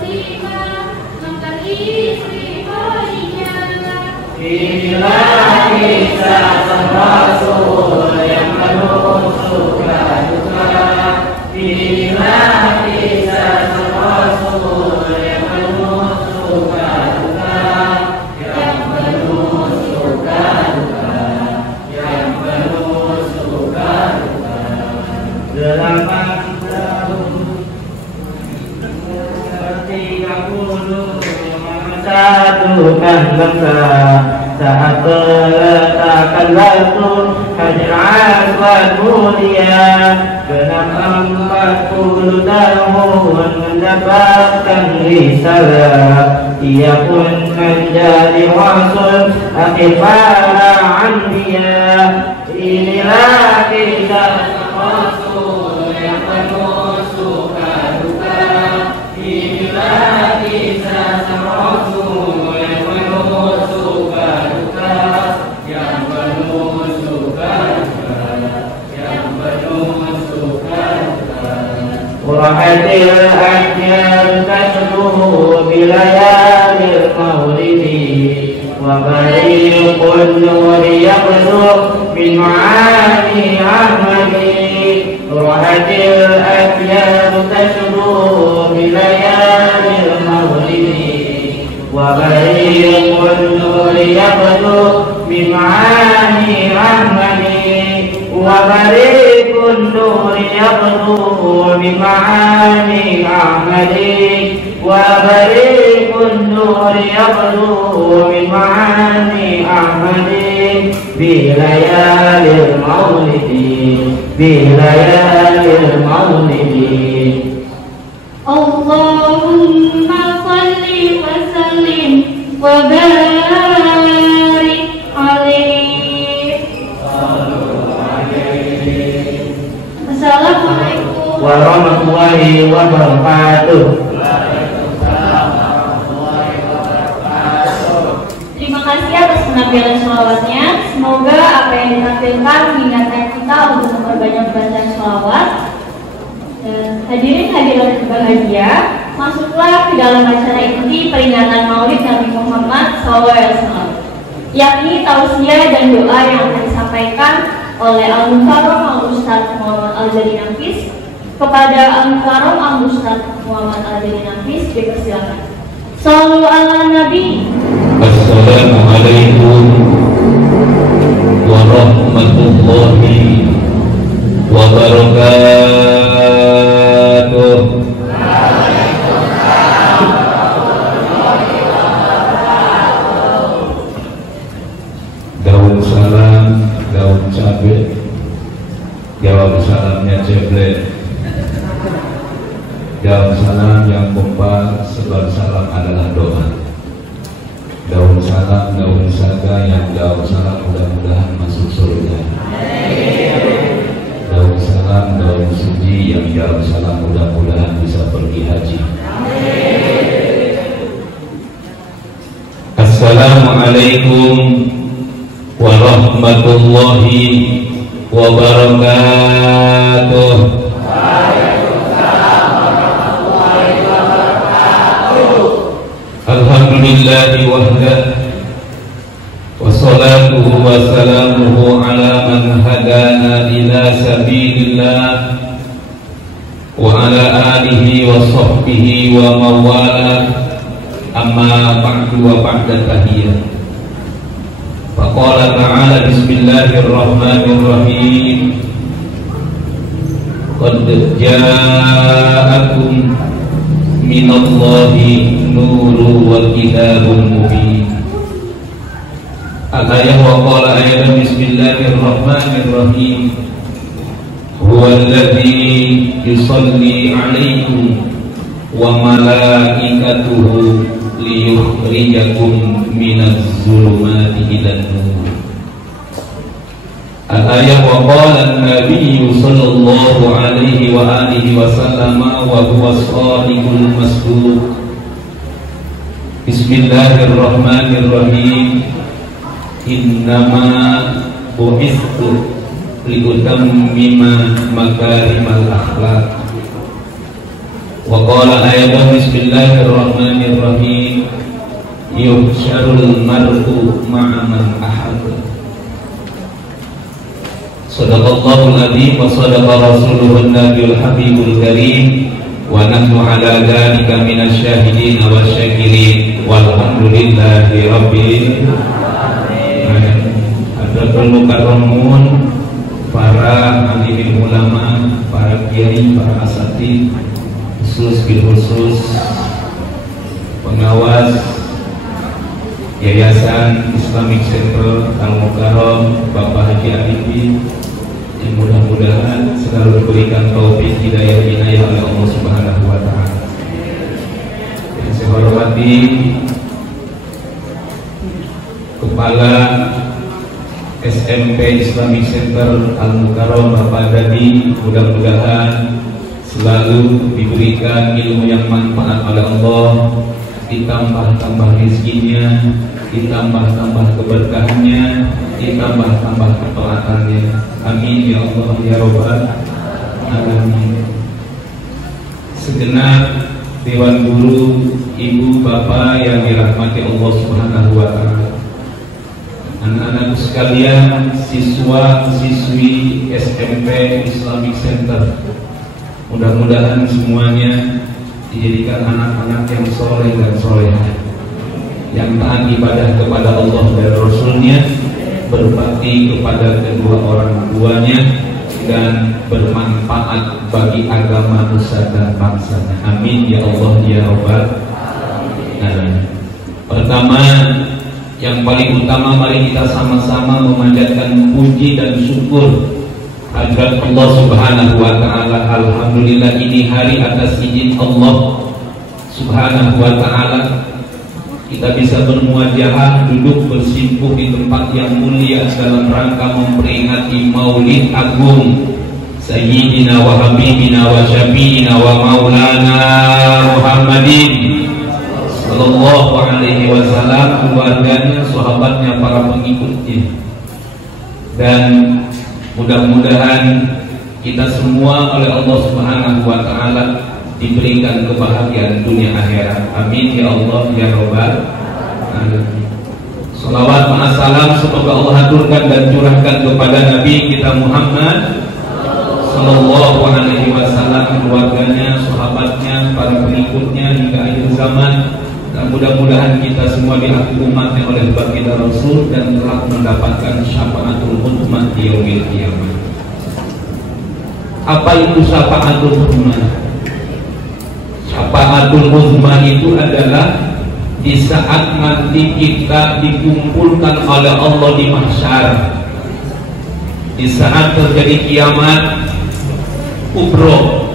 25 mengangkat istri Khadijah. Inilah kisah sang Rasul yang penuh suka duka. Inilah kisah sang Rasul yang penuh suka duka, yang penuh suka duka, yang penuh suka duka. 8 tahun 30 satukan bangsa, saat meletakkan batu Hajar Aswad mulia. Genap 40 tahun mendapatkan risalah, ia pun menjadi rasul akhir para anbiya. Inilah kisah Rasul yang penuh suka duka. Inilah kisah sang Rasul yang penuh suka duka, yang penuh suka duka, yang penuh suka duka. Wahadil ahyar tashduhu bilayalil maulidi, wa bariqun nuri yabdu min ma'ani ahmadi. Wahadil ahyar tashduhu bilayalil maulidi, wa bariqun nuri yabdu min ma'ani ahmadi. Wa bariqun nuri yabdu min معاني أحمد وبريق النور يغدو من معاني أحمد في ليالي المولد في ليالي المولد. اللهم صل وسلم وبارك عليه. Assalamualaikum warahmatullahi wabarakatuh. Terima kasih atas penampilan sholawatnya. Semoga apa yang ditampilkan mengingatkan kita untuk memperbanyak bacaan sholawat. Dan hadirin hadirat berbahagia, masuklah ke dalam acara inti peringatan Maulid Nabi Muhammad SAW, yakni tausiah dan doa yang akan disampaikan oleh Al-Mukarram Al-Ustadz Muhammad Al-Jadi Nafis. Kepada Al-Mukarram Al-Ustadz Muhammad Al-Jadi Nafis dipersilakan. Shallu ala Nabi. Assalamualaikum warahmatullahi wabarakatuh. Daun salam, daun cabai, jawab salamnya jeblet. Daun salam yang kompak, sebab salam adalah doa. Daun salam, daun saga, yang daun salam mudah-mudahan masuk surga. Daun salam, daun suci, yang daun salam mudah-mudahan bisa pergi haji. Assalamualaikum warahmatullahi wabarakatuh. Alhamdulillahi wahdah, wassalatuhu wassalamuhu ala man hadana ila sabilillah wa ala alihi wa sahbihi wa mawala, amma ba'du wa ba'da tahiyyah. Faqala ta'ala bismillahirrahmanirrahim, qad ja'akum minallahi nuru wa kitabun mubin. Al-ayah wa qala ayatan bismillahirrahmanirrahim, huwa alladhi yusalli alaikum wa malaikatuhu liyukhrijakum minaz zulumati ilan nur. Al-ayah wa qala an-nabiyyu sallallahu alaihi wa alihi wa sallama wa huwa as-sadiqul masduq. Bismillahirrahmanirrahim. Innama bu'ithu liutammima makarimal akhlaq. Wa qala ayatan bismillahirrahmanirrahim, yuhsyarul mar'u ma'a man ahabba. Sadaqallahul adzim wa sadaqa rasuluhun nabiyul habibul karim, wa nahnu ala dzalika minasyahidin wa syakirin, walhamdulillahi rabbil alamin. Hadratul mukarramun, para alim ulama, para kiai, para asatidz, khusus pengawas Yayasan Islamic Center Al-Mukarram, Bapak Haji Arifi, yang mudah-mudahan selalu diberikan taufik hidayah inayah oleh Allah Subhanahu wa taala. Yang saya hormati Kepala SMP Islamic Center Al-Mukarram Bapak Dadi, mudah-mudahan selalu diberikan ilmu yang manfaat oleh Allah, ditambah-tambah rezekinya, ditambah-tambah keberkahannya, ditambah-tambah ketaatannya. Amin ya Allah ya Rabbal alamin. Segenap dewan guru, ibu, bapak yang dirahmati Allah Subhanahu wa taala, anak-anakku sekalian, siswa-siswi SMP Islamic Center, mudah-mudahan semuanya dijadikan anak-anak yang soleh dan solehah, yang taat ibadah kepada Allah dan Rasulnya, berbakti kepada kedua orang tuanya, dan bermanfaat bagi agama nusa dan bangsanya. Amin ya Allah ya Rabbal alamin. Pertama, yang paling utama, mari kita sama-sama memanjatkan puji dan syukur hadirat Allah Subhanahu wa taala. Alhamdulillah, ini hari atas izin Allah Subhanahu wa taala kita bisa bermuajahah, duduk bersimpuh di tempat yang mulia dalam rangka memperingati Maulid Agung Sayyidina wa Habibina wa Syafi'ina wa Maulana Muhammadin sallallahu alaihi wasallam, keluarganya, sahabatnya, para pengikutnya. Dan mudah-mudahan kita semua oleh Allah Subhanahu wa taala diberikan kebahagiaan dunia akhirat. Amin ya Allah ya Rabbal alamin. Salawat ma'assalam semoga Allah haturkan dan curahkan kepada Nabi kita Muhammad sallallahu alaihi wasallam, keluarganya, sahabatnya, para pengikutnya hingga akhir zaman. Dan mudah-mudahan kita semua diaku umatnya oleh baginda Rasul dan telah mendapatkan syafaatul uzma di yaumil qiyamah. Apa itu syafaatul uzma? Syafaatul uzma itu adalah di saat nanti kita dikumpulkan oleh Allah di mahsyar, di saat terjadi kiamat kubro,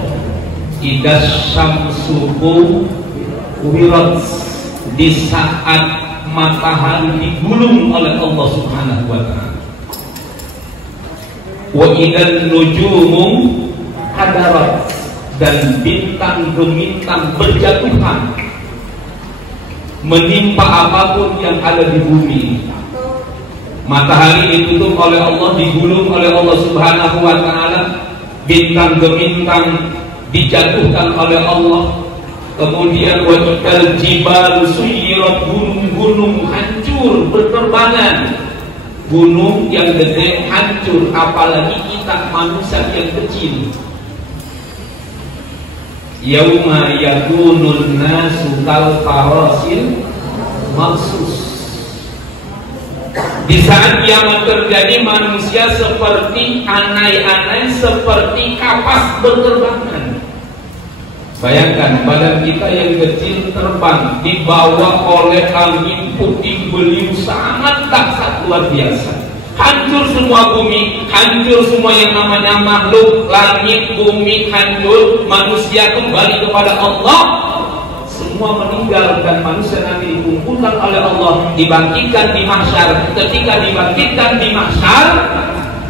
idas syamsuku wirat, di saat matahari digulung oleh Allah Subhanahu wa taala. Wa idan nujumu hadarat, dan bintang gemintang berjatuhan menimpa apapun yang ada di bumi. Matahari ditutup oleh Allah, digulung oleh Allah Subhanahu wa taala, bintang gemintang dijatuhkan oleh Allah. Kemudian wajibal jibal suyirat, gunung-gunung hancur berterbangan, gunung yang gede hancur, apalagi kita manusia yang kecil. Yauma yakunun nasu kal farasil maksus, di saat kiamat terjadi manusia seperti anai-anai, seperti kapas berterbangan. Bayangkan badan kita yang kecil terbang dibawa oleh angin puting beliung sangat dahsyat, luar biasa. Hancur semua bumi, hancur semua yang namanya makhluk, langit, bumi hancur, manusia kembali kepada Allah. Semua meninggal dan manusia nanti dikumpulkan oleh Allah, dibangkitkan di mahsyar. Ketika dibangkitkan di mahsyar,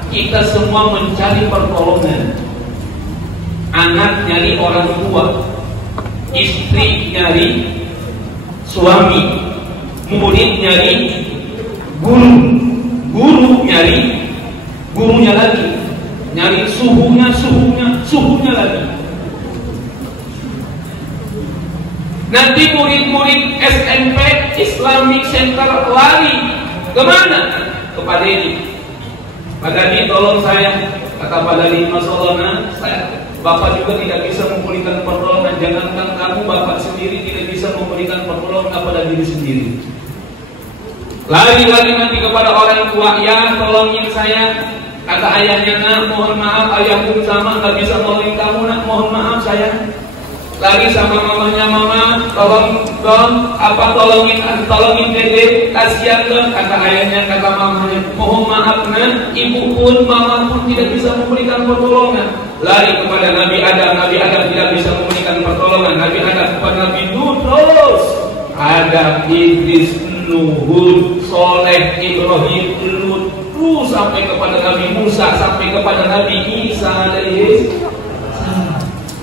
kita semua mencari pertolongan. Anak nyari orang tua, istri nyari suami, murid nyari guru, guru nyari gurunya lagi, nyari suhunya lagi. Nanti murid-murid SMP Islamic Center lari kemana? Ke Pak Dedi. Pak Dedi, tolong saya, kata Pak Dedi, masalahnya Bapak juga tidak bisa memberikan pertolongan. Jangankan kamu, Bapak sendiri tidak bisa memberikan pertolongan kepada diri sendiri. Lari-lari nanti kepada orang tua, ya tolongin saya. Kata ayahnya, nak mohon maaf, ayah pun sama nggak bisa tolongin kamu, nak mohon maaf saya. Lari sama mamanya, mama tolong dong, tolongin dede, kasihan dong. Kata ayahnya, kata mamanya, mohon maaf nak, ibu pun mama pun tidak bisa memberikan pertolongan. Lari kepada Nabi Adam tidak bisa memberikan pertolongan. Nabi Adam kepada Nabi Nuh, terus ada Idris, Nuh, Hud, Soleh, Ibrahim, Lut, terus sampai kepada Nabi Musa, sampai kepada Nabi Isa alaihi salam.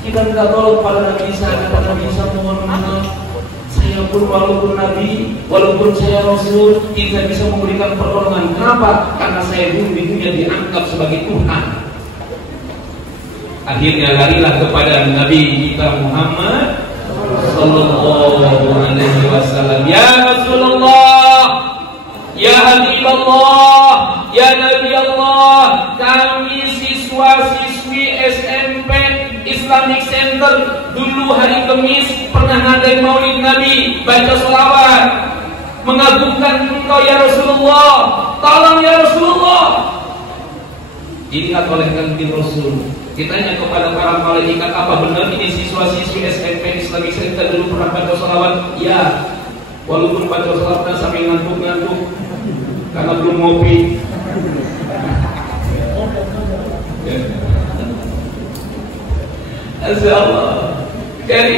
Kita minta tolong pada Nabi Isa, kata Nabi Isa, mohon maaf, saya pun walaupun Nabi, walaupun saya Rasul, tidak bisa memberikan pertolongan. Kenapa? Karena saya dulu di dunia dianggap sebagai Tuhan. Akhirnya larilah kepada Nabi kita Muhammad sallallahu alaihi wasallam. Ya Rasulullah, ya Habibullah, ya Nabi Allah, kami siswa-siswi SMP Islamic Center dulu hari Kamis pernah ngadain Maulid Nabi, baca sholawat, mengagungkan engkau ya Rasulullah. Tolong ya Rasulullah, Diingat oleh Kanjeng Rasul. Ditanya kepada para malaikat, apa benar ini siswa-siswi SMP Islamic Center dulu pernah baca sholawat? Ya, walaupun baca sholawatnya sampai ngantuk-ngantuk karena belum ngopi. Azza Allah. Jadi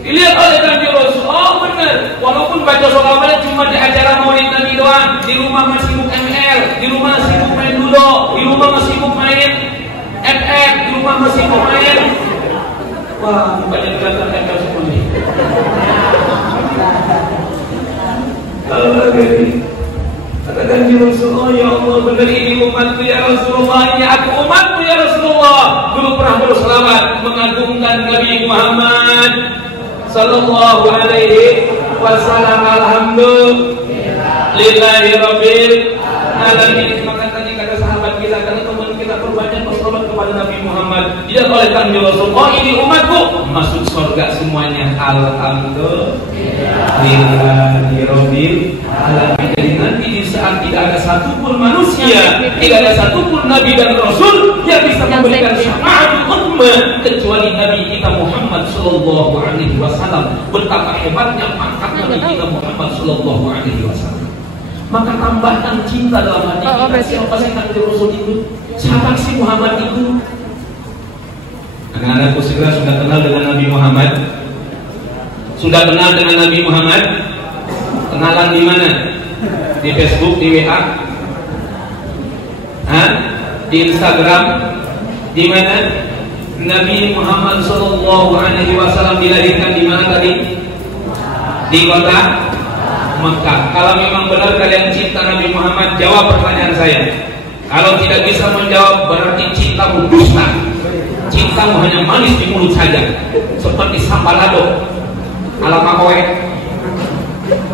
dilihat oleh Kanjeng Rasul, oh benar, walaupun baca sholawatnya cuma di acara maulid Nabi doang, di rumah masih sibuk ML, di rumah masih sibuk main ludo, di rumah masih sibuk main FF, di rumah masih sibuk main. Wah, banyak kelihatan ML semua nih. Allah ini kata Kanjeng Rasul, oh ya Allah benar ini umatku ya Rasulullah, ini aku umatku ya Rasulullah. Dulu pernah berselawat mengagungkan Nabi Muhammad sallallahu alaihi wasallam. Alhamdulillahi rabbil alamin. Maka tadi kata sahabat kita, karena teman kita perbanyak berselawat kepada Nabi Muhammad. Dia oleh Kanjeng Rasul, oh ini umatku masuk surga semuanya. Alhamdulillahi rabbil alamin. Jadi nanti di saat tidak ada satupun manusia, tidak ada satupun Nabi dan Rasul yang bisa memberikan syafaat umat kecuali Nabi kita Muhammad sallallahu alaihi wasallam. Betapa hebatnya pangkat Nabi kita Muhammad sallallahu alaihi wasallam. Maka tambahkan cinta dalam hati kita. Siapa sih Nabi Rasul itu? Siapa sih Muhammad itu? Anak-anakku segera sudah kenal dengan Nabi Muhammad? Sudah kenal dengan Nabi Muhammad? Kenalan di mana? Di Facebook, di WA? Hah? Di Instagram? Di mana? Nabi Muhammad sallallahu alaihi wasallam dilahirkan di mana tadi? Di kota Mekah. Kalau memang benar kalian cinta Nabi Muhammad, jawab pertanyaan saya. Kalau tidak bisa menjawab, berarti cintamu dusta. Cintamu hanya manis di mulut saja, seperti sampalado ala makowe.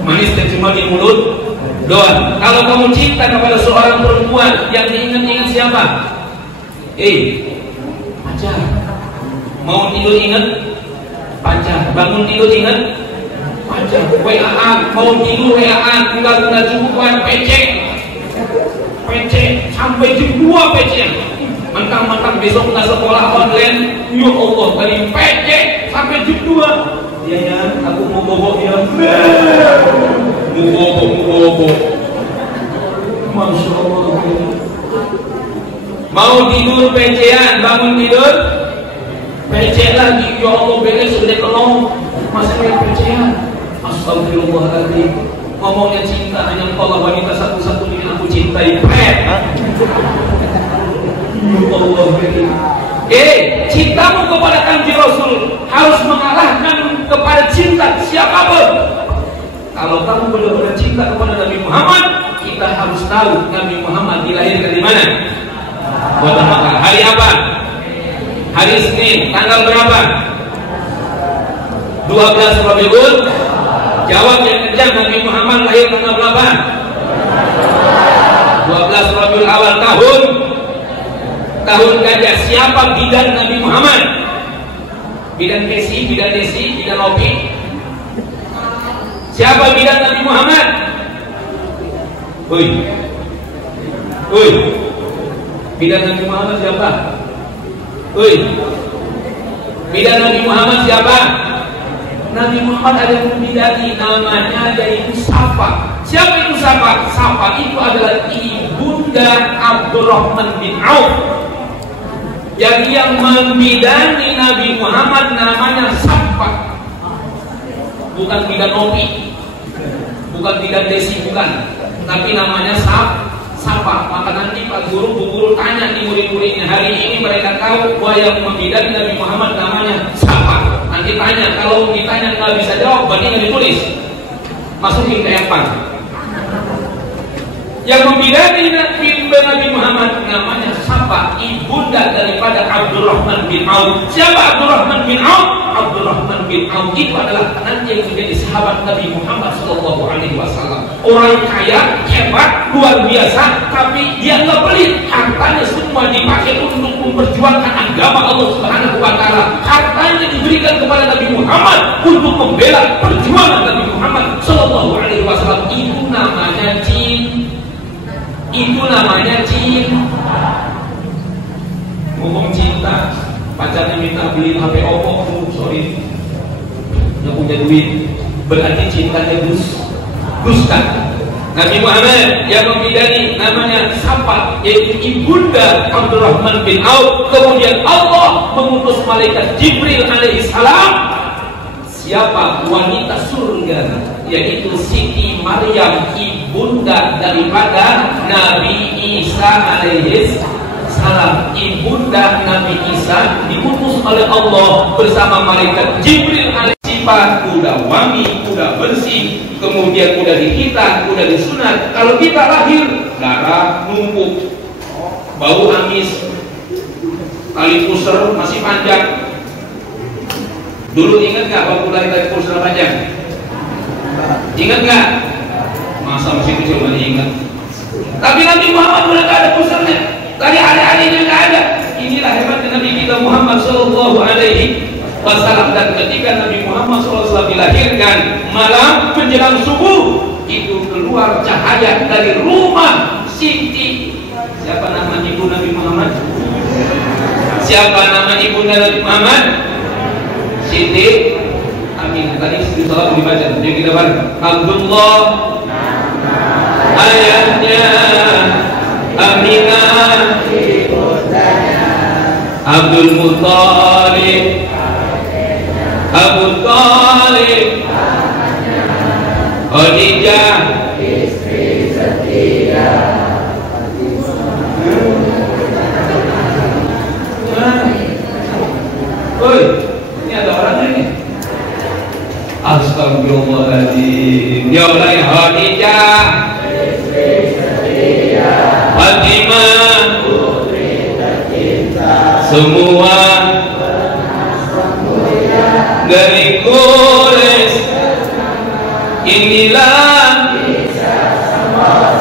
Manis dan cuma di mulut doang. Kalau kamu cinta kepada seorang perempuan, yang diingat-ingat siapa? Pacar. Mau tidur ingat pacar, bangun tidur ingat pacar. WA-an, mau tidur WA-an, tinggal cukup PC sampai jam 2 PC. Mentang-mentang besok nggak sekolah online, ya Allah, dari PC sampai jam 2. Iya ya, aku mau bobok ya. Mau bobok. Masya Allah. Mau tidur PC-an, bangun tidur PC lagi. Ya Allah, beres sudah kelong, masih PC-an. Astagfirullahaladzim. Ngomongnya cinta, hanya Allah wanita satu-satunya yang aku cintai. Cintamu kepada Kanjeng Rasul harus mengalahkan kepada cinta siapapun. Kalau kamu benar-benar cinta kepada Nabi Muhammad, kita harus tahu Nabi Muhammad dilahirkan di mana? Kota Mekah. Hari apa? Hari Senin. Tanggal berapa? 12 Rabiul. Jawab yang kencang, Nabi Muhammad lahir tanggal berapa? 12 Rabiul Awal tahun gajah. Siapa bidan Nabi Muhammad? Bidan Kesi, bidan Desi, bidan Opi. Siapa bidan Nabi Muhammad? Bidan Nabi Muhammad siapa? Bidan Nabi Muhammad siapa? Nabi Muhammad ada yang membidani, namanya yaitu Safa. Siapa itu Safa? Safa itu adalah ibunda Abdurrahman bin Auf. Jadi yang membidani Nabi Muhammad namanya Safa. Bukan bidan Opi, bukan bidan Desi, bukan. Tapi namanya Safa. Maka nanti Pak Guru, Bu Guru tanya di murid-muridnya, hari ini mereka tahu bahwa yang membidani Nabi Muhammad namanya Safa. Nanti tanya, kalau ditanya nggak bisa jawab, berarti nggak ditulis. Masukin ke empang. Yang membidani Nabi Muhammad namanya Safa, ibunda daripada Abdurrahman bin Auf. Siapa Abdurrahman bin Auf? Abdurrahman bin Auf itu adalah nanti yang menjadi sahabat Nabi Muhammad sallallahu alaihi wasallam. Orang kaya, hebat, luar biasa, tapi dia nggak pelit. Hartanya semua dipakai untuk memperjuangkan agama Allah Subhanahu wa taala. Hartanya diberikan kepada Nabi Muhammad untuk membela perjuangan Nabi Muhammad sallallahu alaihi wasallam. Itu namanya cinta. berarti cintanya dusta. Nabi Muhammad yang memiliki namanya Safat, yaitu ibunda Abdurrahman bin Auf. Kemudian Allah mengutus malaikat Jibril alaihissalam. Siapa wanita surga, yaitu Siti Maryam, ibunda daripada Nabi Isa alaihissalam. Ibunda Nabi Isa diutus oleh Allah bersama malaikat Jibril alaihissalam. Sifat udah wangi, udah bersih, kemudian udah dihitan, udah disunat. Kalau kita lahir darah numpuk, bau amis, tali pusar masih panjang. Dulu ingat nggak waktu lahir tali pusar panjang? Ingat nggak? Masa masih kecil masih ingat? Tapi Nabi Muhammad udah nggak ada pusarnya, tadi hari-harinya nggak ada. Inilah hebatnya Nabi kita Muhammad Sallallahu Alaihi Wasallam. Dan ketika Nabi Muhammad SAW dilahirkan, malam menjelang subuh itu keluar cahaya dari rumah Siti. Siapa nama ibu Nabi Muhammad? Siapa nama ibu Nabi Muhammad? Siti Aminah. Tadi di salat dibaca, jadi kita bareng. Abdullah ayahnya Aminah, Abdul Muttalib, Abu Talib, Khadijah, istri setia. Oi, ini ada orangnya nih. Astagfirullahaladzim. Ya Allah, Khadijah, istri setia. Fatimah, putri tercinta. Semua dari Quraisy, inilah kisah sama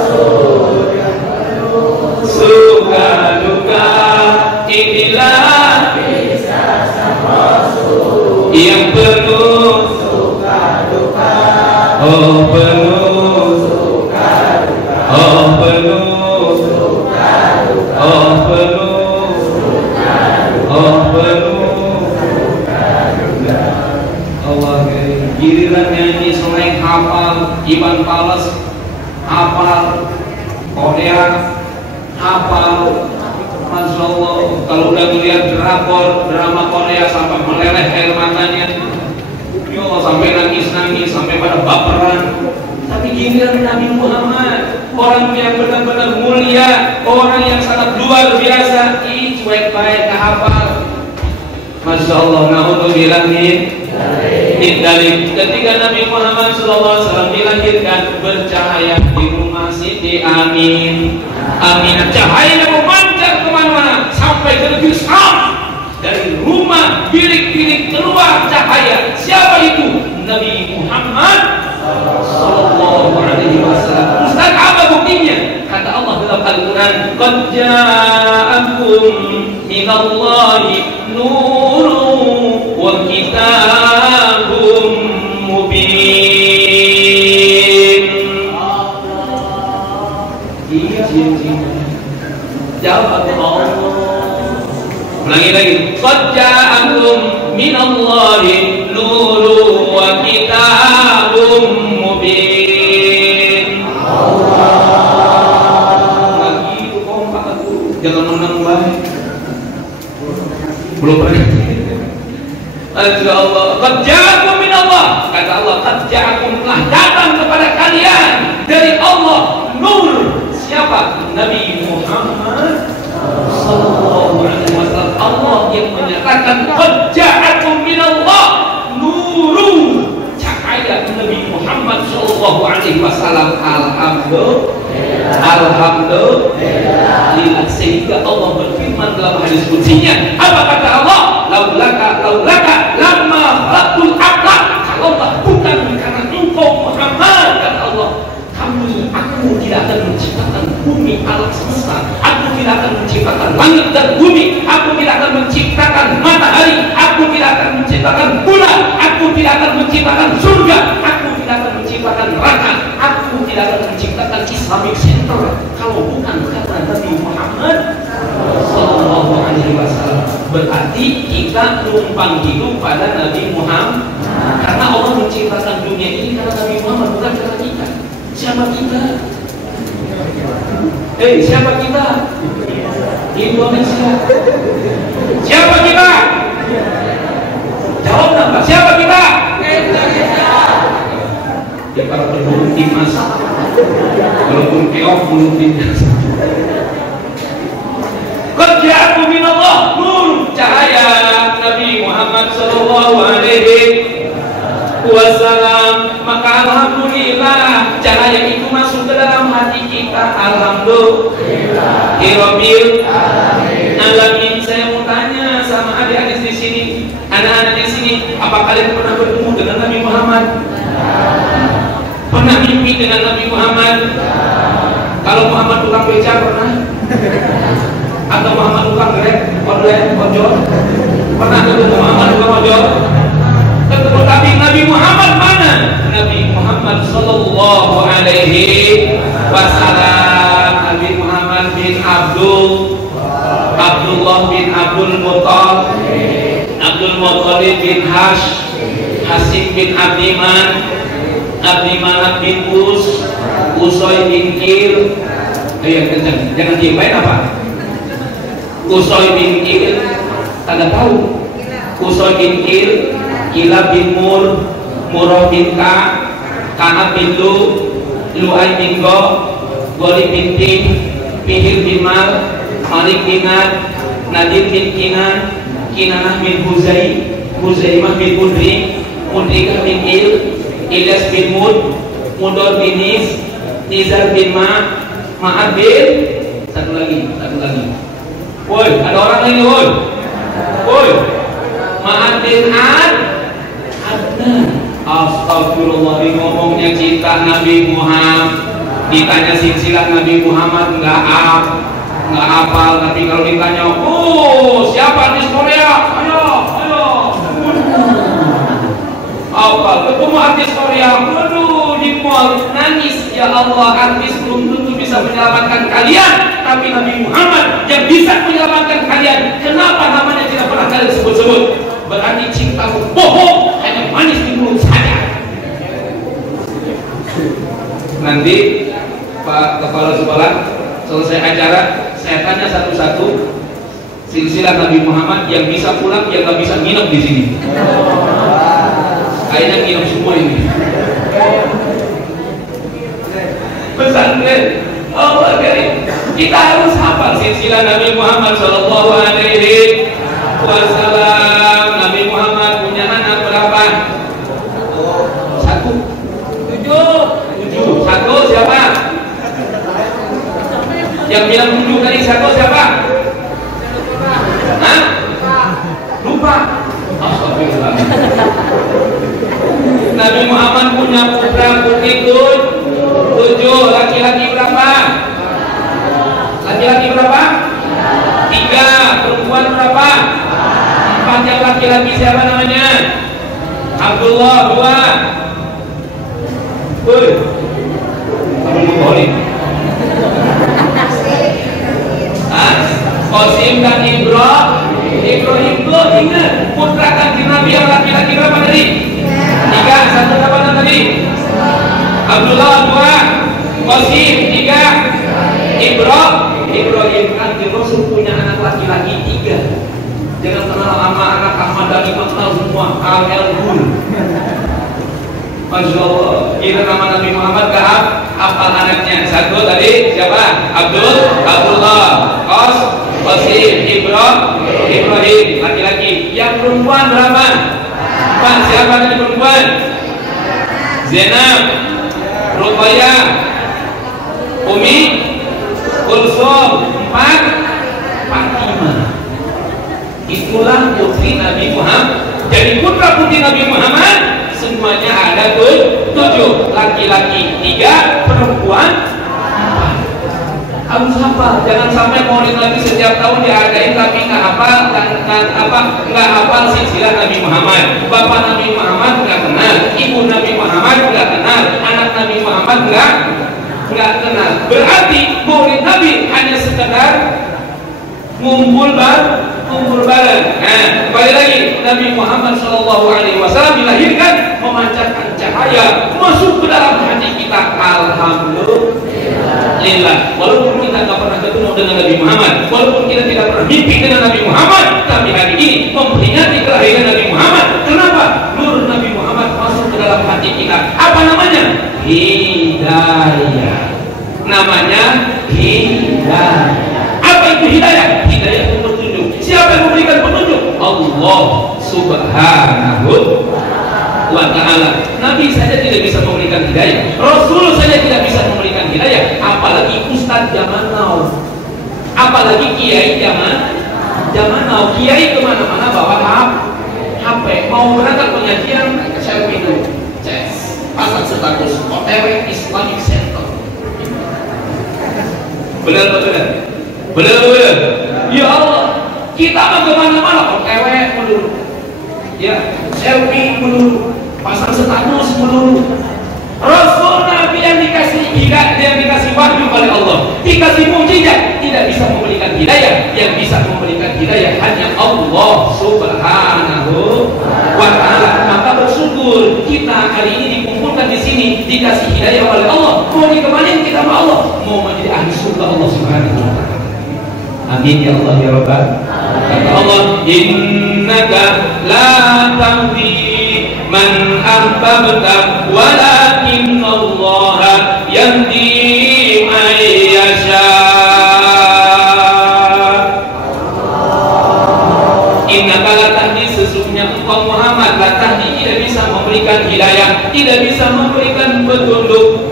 suka duka. Inilah kisah sama yang penuh suka duka. Oh penuh suka duka. Oh penuh suka duka. Oh penuh suka duka. Oh penuh. Giliran nyanyi selain hafal Iwan Fals, hafal Korea, hafal. Masya Allah, kalau udah melihat drama Korea sampai meleleh air matanya, ya Allah, sampai nangis-nangis, sampai pada baperan. Tapi giliran Nabi Muhammad, orang yang benar-benar mulia, orang yang sangat luar biasa, cuek baik hafal. Masya Allah, naudzubillah min dzalik. Ketika Nabi Muhammad SAW dilahirkan, bercahaya di rumah Siti Aminah. Cahaya memancar kemana-mana sampai ke negeri Syam. Dari rumah bilik-bilik keluar cahaya. Siapa itu? Nabi Muhammad Sallallahu Alaihi Wasallam. Ustaz, apa buktinya? Kata Allah dalam Al-Quran, Qad ja'akum minallahi nurun wa kitabum mubin. Jawab Allah. Ulangi lagi. Qad ja'akum minallahi nurun wa kitabum mubin. Lagi itu kompak aku. Jangan menang baik. Belum pernah. Masya Allah. Qad ja'akum minallah. Kata Allah, qad ja'akum, telah datang kepada kalian dari Allah nur. Siapa? Nabi Muhammad Sallallahu Alaihi Wasallam. Allah yang menyatakan qad ja'akum minallah nurun, cahaya Nabi Muhammad Sallallahu Alaihi Wasallam. Alhamdulillah. Sehingga Allah berfirman dalam hadis qudsiynya, apa kata Allah? Laulaka lamma khalaqtul aqla. Kalau bukan karena engkau Muhammad, kata Allah, aku tidak akan menciptakan bumi alam semesta. Aku tidak akan menciptakan langit dan bumi. Aku tidak akan menciptakan matahari. Aku tidak akan menciptakan bulan. Aku tidak akan menciptakan surga. Aku tidak akan menciptakan neraka. Aku tidak akan menciptakan Islamic Center kalau bukan karena Nabi Muhammad Sallallahu Alaihi Wasallam. Berarti kita numpang hidup pada Nabi Muhammad, karena Allah menciptakan dunia ini Siapa kita? Indonesia. Siapa kita? Jawab nggak? Siapa kita? Indonesia. Ya para pendukung timnas, walaupun keok belum timnas. Kerjaan minallah, nur cahaya Nabi Muhammad Sallallahu Alaihi Wasallam. Maka alhamdulillah cahaya itu masuk ke dalam hati kita. Alhamdulillah. Rabbil alamin. Saya mau tanya sama adik-adik di sini, anak-anak di sini, apa kalian pernah bertemu dengan Nabi Muhammad? Pernah mimpi dengan Nabi Muhammad? Kalau Muhammad tukang beca pernah? Atau Muhammad tukang grab, ojol? Pernah ketemu Muhammad tukang ojol? Ketemu, tapi Nabi Muhammad mana? Nabi Muhammad Sallallahu Alaihi Wasallam. Nabi Muhammad bin Abdullah bin Abdul Muttalib bin Hasim bin Abdimanaf bin Usoy bin Kil. Ayo kencang, jangan diapain apa? Usoy bin Kil, tanda tahu. Usoy bin Kil, Kilab bin Murrah bin Ka'ab bin Lu'ay bin Golib bin Fihir bin Malik bin Nadir bin Kinanah bin Huzaimah bin Mudrikah bin Ilyas bin Mudor bin Nizar bin Ma'ad bin satu lagi. Woi, ada orang lagi, woi. Ma'ad bin Adnan. Astagfirullah, ngomongnya cinta Nabi Muhammad, ditanya silsilah Nabi Muhammad nggak hafal, tapi kalau ditanya, siapa artis Korea? Ayo. Hafal. Ketemu artis Korea, waduh, di mall nangis. Ya Allah, artis belum tentu bisa menyelamatkan kalian, tapi Nabi Muhammad yang bisa menyelamatkan kalian. Kenapa namanya tidak pernah kalian sebut-sebut? Berarti cintamu bohong, hanya manis di mulut saja. Nanti Pak Kepala Sekolah selesai acara, saya tanya satu-satu silsilah Nabi Muhammad yang bisa pulang, yang nggak bisa nginep di sini. Kayaknya nginep semua ini. Pesantren Allah karim. Kita harus hafal silsilah Nabi Muhammad Sallallahu Alaihi Wasallam. Nabi Muhammad punya anak berapa? 7. Satu siapa? Yang bilang 7 tadi satu siapa? Hah? Lupa. Astagfirullah. Nabi Muhammad punya putra putri 7. Laki-laki berapa? Laki-laki berapa? 3. Perempuan berapa? 4. Yang laki-laki siapa namanya? Abdullah. 2. Qasim dan Ibrahim. Lo ingat putra kanjeng Nabi yang laki-laki berapa tadi? 3. Satu berapa tadi? Abdullah. 2. Qasim. 3. Ibrahim. Kanjeng Rasul punya anak laki-laki 3. Jangan kenal sama anak Ahmad Dhani, kenal semua Al-Gul. Masya Allah. Kita nama Nabi Muhammad gak hafal anaknya. Satu tadi siapa? Abdullah, Qasim, Ibrahim, laki-laki. Yang perempuan berapa? 4. Siapa tadi perempuan? Zainab, Ruqayyah, Umi Kulsum. 4. Fatimah. Itulah putri Nabi Muhammad. Jadi putra putri Nabi Muhammad semuanya ada 7. Laki-laki 3, perempuan 4. Harus hafal. Jangan sampai maulid Nabi setiap tahun diadain tapi nggak hafal silsilah Nabi Muhammad. Bapak Nabi Muhammad nggak kenal, ibu Nabi Muhammad nggak kenal, anak Nabi Muhammad nggak kenal. Berarti maulid Nabi hanya sekedar ngumpul bareng. Nah, kembali lagi, Nabi Muhammad Sallallahu Alaihi Wasallam dilahirkan memancarkan cahaya masuk ke dalam hati kita. Alhamdulillah. lillah. Walaupun kita tidak pernah ketemu dengan Nabi Muhammad, walaupun kita tidak pernah mimpi dengan Nabi Muhammad, tapi hari ini memperingati kelahiran Nabi Muhammad. Kenapa? Nur Nabi Muhammad masuk ke dalam hati kita. Apa namanya? Hidayah. Namanya hidayah. Apa itu hidayah? Hidayah itu petunjuk. Siapa yang memberikan petunjuk? Allah Subhanahu wa ta'ala. Nabi saja tidak bisa memberikan hidayah, Rasul saja tidak bisa memberikan hidayah, apalagi ustaz zaman now, apalagi kiai zaman now. Kiai kemana-mana bawa HP, mau berangkat pengajian selfie dulu, pasang status OTW Islamic Center. Benar. Ya Allah, kita mah kemana-mana OTW melulu, ya selfie melulu, pasang status melulu. Rasul Nabi yang dikasih hidayah, yang dikasih wahyu oleh Allah, dikasih mukjizat, tidak bisa memberikan hidayah. Yang bisa memberikan hidayah hanya Allah Subhanahu wa ta'ala. Maka bersyukur kita hari ini dikumpulkan di sini, dikasih hidayah oleh Allah. Mau dikemanin kita sama Allah, mau menjadi ahli surga Allah Subhanahu wa ta'ala. Amin ya Allah ya Rabbal. Kata Allah, innaka la tahdi man ahbabta walakin Allah yahdi man yasha. Innaka la tahdi, sesungguhnya engkau Muhammad, la tahdi, tidak bisa memberikan hidayah, tidak bisa memberikan petunjuk.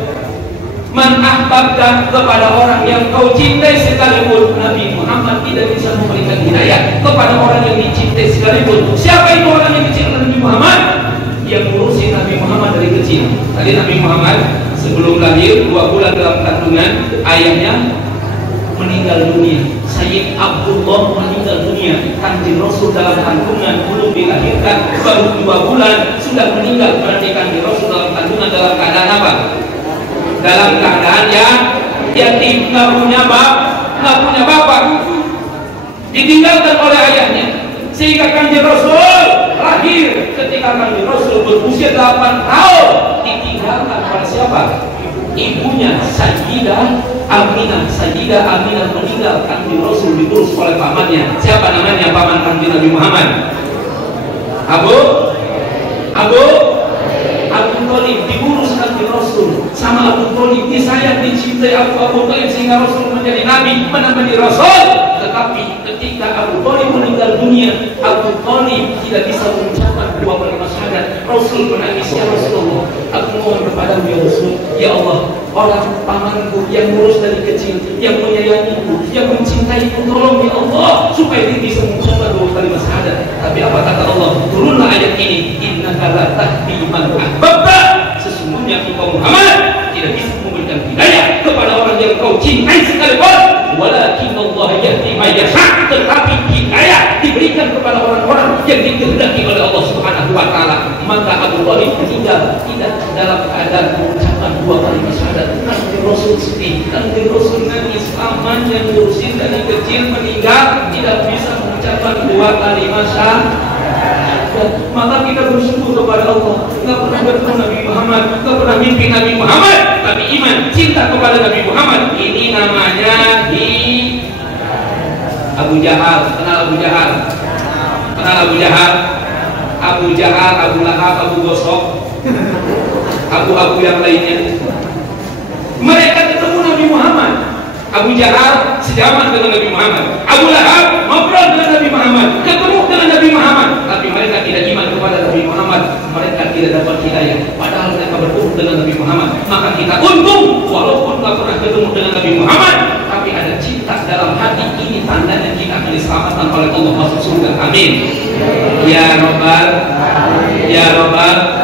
Man ahbabta, kepada orang yang kau cintai sekalipun. Nabi Muhammad tidak bisa memberikan hidayah kepada orang yang dicintai sekalipun. Siapa itu orang yang dicintai Nabi Muhammad? Yang ngurusin Nabi Muhammad dari kecil. Tadi Nabi Muhammad sebelum lahir 2 bulan dalam kandungan, ayahnya meninggal dunia. Sayyid Abdullah meninggal dunia. Kanjeng Rasul dalam kandungan belum dilahirkan, baru 2 bulan sudah meninggal. Berarti Kanjeng Rasul dalam kandungan dalam keadaan apa? Dalam keadaan yang yatim, nggak punya bapak, ditinggalkan oleh ayahnya. Sehingga Kanjeng Rasul lahir ketika Kanjeng Rasul berusia 8 tahun, ditinggalkan oleh siapa? Ibunya Sayyidah Aminah. Sayyidah Aminah meninggal, Kanjeng Rasul diurus oleh pamannya. Siapa namanya paman Kanjeng Nabi Muhammad? Abu Thalib, diurus Kanjeng Rasul sama Abu Thalib, disayang, dicintai Abu Thalib sehingga Rasul menjadi Nabi, menemani Rasul. Tetapi ketika Abu Thalib meninggal dunia, Abu Thalib tidak bisa mengucapkan 2 kalimat syahadat. Rasul menangis, ya Rasulullah, aku mohon kepadamu ya Rasul, ya Allah, orang pamanku yang ngurus dari kecil, yang menyayangiku, yang mencintaiku, tolong ya Allah supaya dia bisa mengucapkan 2 kalimat syahadat. Tapi apa kata Allah? Turunlah ayat ini, innaka la tahdi man ahbabta, sesungguhnya engkau Muhammad tidak bisa memberikan hidayah kepada orang yang kau cintai sekalipun, walakin Allah yahdi man yasha, tetapi hidayah diberikan kepada orang-orang yang dikehendaki oleh Allah Subhanahu wa ta'ala. Maka Abu Thalib meninggal tidak dalam keadaan mengucapkan 2 kalimat syahadat. Kanjeng Rasul sedih, Kanjeng Rasul nangis, paman yang ngurusin dari kecil meninggal, tidak bisa mengucapkan 2 kalimat syahadat. Maka kita bersyukur kepada Allah, nggak pernah bertemu Nabi Muhammad, nggak pernah mimpi Nabi Muhammad, tapi iman, cinta kepada Nabi Muhammad. Ini namanya Abu Jahal. Kenal Abu Jahal? Abu Jahal, Abu Lahab, Abu Gosok, Abu yang lainnya. Mereka ketemu Nabi Muhammad. Abu Jahal sejaman dengan Nabi Muhammad, Abu Lahab ngobrol dengan Nabi Muhammad, ketemu dengan Nabi Muhammad, tapi mereka tidak iman kepada Nabi Muhammad. Mereka tidak dapat hidayah, padahal mereka bertemu dengan Nabi Muhammad. Maka kita untung, walaupun tak pernah ketemu dengan Nabi Muhammad, tapi ada cinta dalam hati. Ini tandanya kita akan diselamatkan oleh Allah masuk surga. Amin ya Rabbal, ya Rabbal.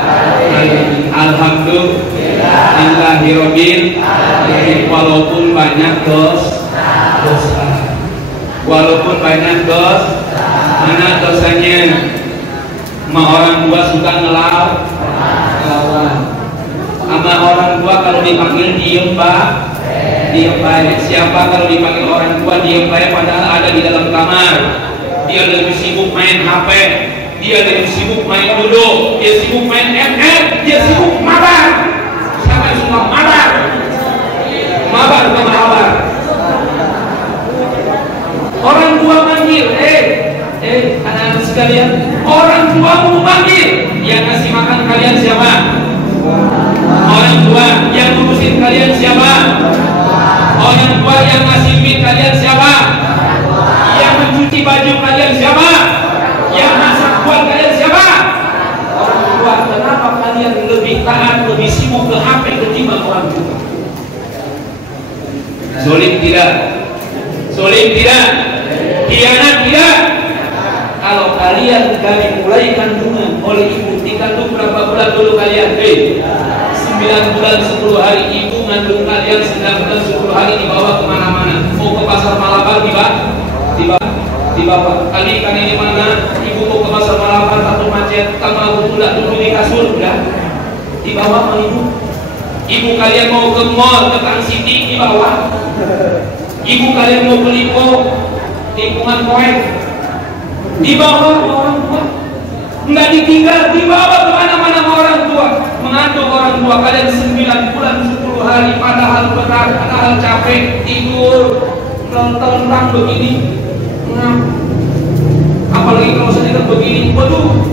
Alhamdulillahirobbil. Walaupun banyak dosa, walaupun banyak dosa, mana dosanya? Sama orang tua suka ngelawan, sama orang tua kalau dipanggil diem pak, diem pak. Siapa kalau dipanggil orang tua diem pak, padahal ada di dalam kamar. Dia lebih sibuk main HP, dia lebih sibuk main duduk, dia sibuk main ML, dia sibuk mabar. Siapa yang suka mabar? Mabar kemana? Orang tua yang ngasih duit kalian siapa? Yang mencuci baju kalian siapa? Yang masak buat kalian siapa? Orang tua. Kenapa kalian lebih taat, lebih sibuk ke HP ketimbang orang tua? Zolim tidak? Zolim tidak? Khianat tidak? Kalau kalian mulai kandungan oleh ibu, dikandung berapa bulan dulu kalian? 9 bulan 10 hari ibu ngandung kalian, 9 bulan 10 hari dibawa kemana-mana. Mau ke pasar Malabar dibawa. Kali di mana? Ibu mau ke pasar Malabar takut macet, kamu aku tunda dulu di kasur, udah dibawa sama ibu. Ibu kalian mau ke mall, ke Kang City, dibawa. Ibu kalian mau beli lingkungan koin, dibawa orang tua. Nggak ditinggal, dibawa kemana-mana sama orang tua. Mengandung orang tua kalian 9 bulan 10 hari, padahal berat, padahal capek, tidur terang begini. Apalagi kalau sedang begini, waduh,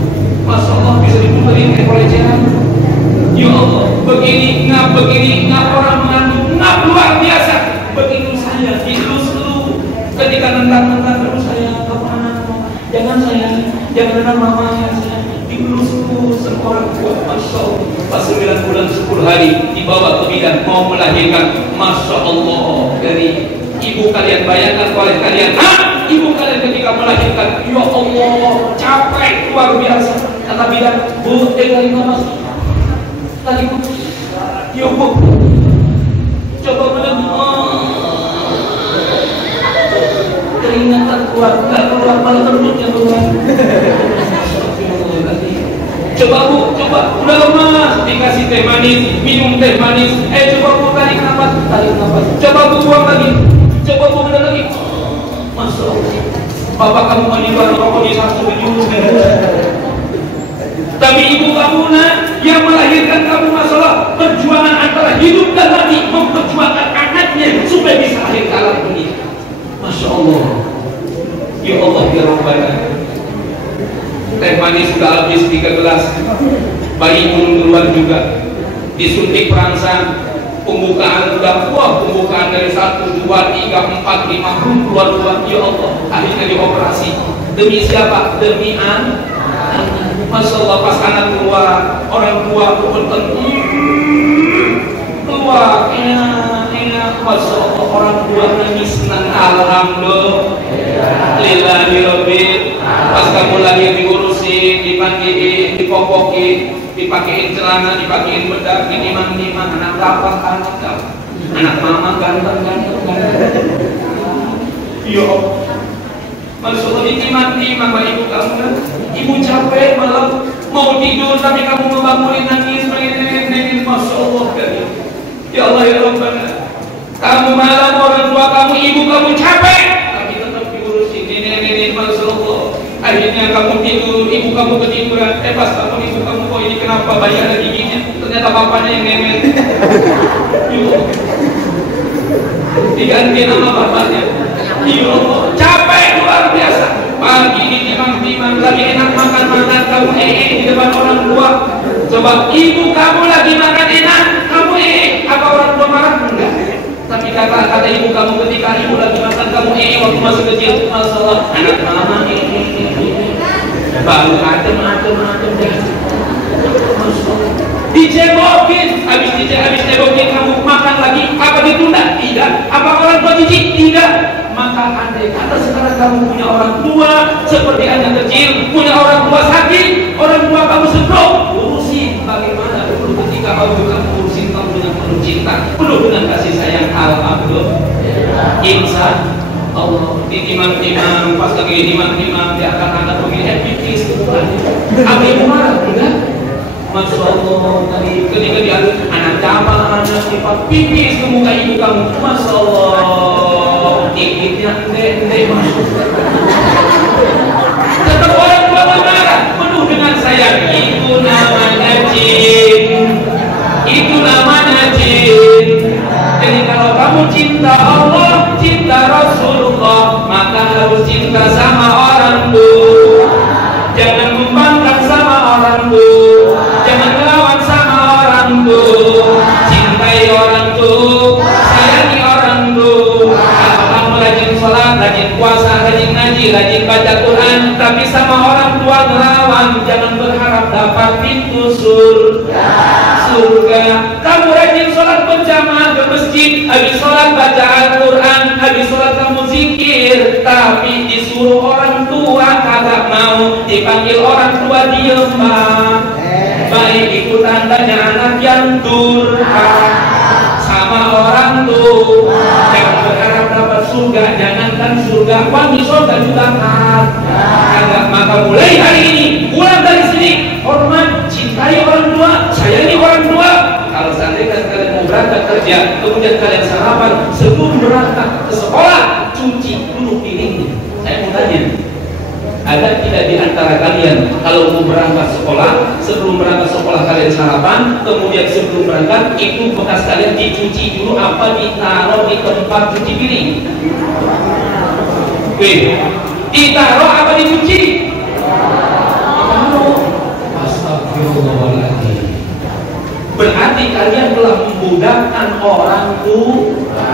Masya Allah bisa diputerin kayak pelecehan. Ya Allah, begini ngap orang mengandung, ngap luar biasa. Begitu saya dielus-elus, ketika nentang terus saya kemana? Jangan saya, jangan dengan mamanya saya dielus-elus orang tua. Masya Allah, pas 9 bulan 10 hari dibawa ke bidan mau melahirkan. Masya Allah, dari ibu kalian bayangkan oleh kalian, ibu kalian ketika melahirkan, ya Allah, capek luar biasa. Kata bidan, bu, tinggalin mama tadi bu, ya bu, coba benar, keringatan keluar, nggak keluar, malah terusnya keluar. Coba bu, udah lemas, dikasih teh manis, minum teh manis. Coba bu, tarik nafas. Coba bu, buang lagi. Coba bu, bener lagi. Masya Allah, bapak kamu meninggal rokok di satu jurus. Tapi ibu kamu yang melahirkan kamu, masalah perjuangan antara hidup dan mati, memperjuangkan anaknya supaya bisa lahir ke alam dunia. Masya Allah, ya Allah ya Rabbana. Teh manis sudah habis 3 gelas, bayi belum keluar juga, disuntik perangsang, pembukaan sudah, pembukaan dari 1, 2, 3, 4, 5 belum keluar. Ya Allah, akhirnya dioperasi. Demi siapa? Demi anak. Masya Allah, pas anak keluar, orang tua bertemu keluar, enak. Masya Allah, orang tua nangis senang. Alhamdulillah, lillahirabbil. Pas kamu lahir diurusin, dipandiin, dipopokin, dipakein celana, dipakein bedak, dimang-dimang. Anak apa? Anak mama ganteng. Ya Allah, Masya Allah, ditimang-timang sama ibu kamu kan. Ibu capek malam mau tidur tapi kamu membangunin nangis, nangis. Masya Allah kan. Ya Allah ya Rabbana, kamu malam orang tua kamu, ibu kamu capek tapi tetap diurusin, nenek. Masya Allah, akhirnya kamu tidur, ibu kamu ketiduran. Pas kamu, ibu kamu, kok ini kenapa bayi ada giginya? Ternyata bapaknya yang nenek. Diganti nama bapaknya. Ya Allah, capek luar biasa. Pagi ditimang-timang, lagi enak makan, kamu di depan orang tua. Coba ibu kamu lagi makan enak, kamu apa orang tua marah? Enggak. Tapi kata ibu kamu ketika ibu lagi makan, kamu waktu masih kecil, masalah anak mama baru adem. Dijebokin, habis dijebokin kamu makan lagi, apa ditunda? Tidak. Apa orang tua jijik? Tidak. Maka andai kata sekarang kamu punya orang tua seperti anak kecil, punya orang tua sakit, orang tua kamu stroke, urusin bagaimana dulu ketika kamu urusin kamu dengan penuh cinta, penuh dengan kasih sayang. Alhamdulillah, insya Allah, ditimang-timang, pas lagi ditimang-timang dia akan ada begini, pipis Tuhan. Apa ibu marah? Enggak. Masya Allah, tadi ketika dia anak cabang, anak sifat pipis ke muka ibu kamu. Masya Allah, titiknya ndek masuk. Tetap orang tua marah, penuh dengan sayang. Itu namanya jin. Itu namanya jin. Jadi kalau kamu cinta Allah, cinta Rasulullah, maka harus cinta sama orang tua. Jangan membangkang sama orang tua. Jangan melawan sama orang tua. Cintai orang tua, sayangi orang tua. ngaji, rajin baca Quran, tapi sama orang tua ngelawan, jangan berharap dapat pintu surga. Kamu rajin sholat berjamaah ke masjid, habis sholat baca Al-Quran, habis sholat kamu zikir, tapi disuruh orang tua kagak mau, dipanggil orang tua diem baik itu tandanya anak yang durhaka sama orang tua. Jangan berharap dapat surga, jangankan surga, wangi surga juga kagak. Maka mulai hari ini, pulang dari sini, hormat, cintai orang tua, sayangi orang tua. Kalau seandainya kalian mau berangkat kerja, kemudian kalian sarapan, sebelum berangkat ke sekolah, cuci dulu piringnya. Saya mau tanya, ada tidak di antara kalian kalau mau berangkat sekolah, sebelum berangkat sekolah kalian sarapan, kemudian sebelum berangkat itu bekas kalian dicuci dulu apa ditaruh di tempat cuci piring? Ditaruh apa dicuci? Astagfirullahaladzim. Berarti kalian telah membudakkan orang tua.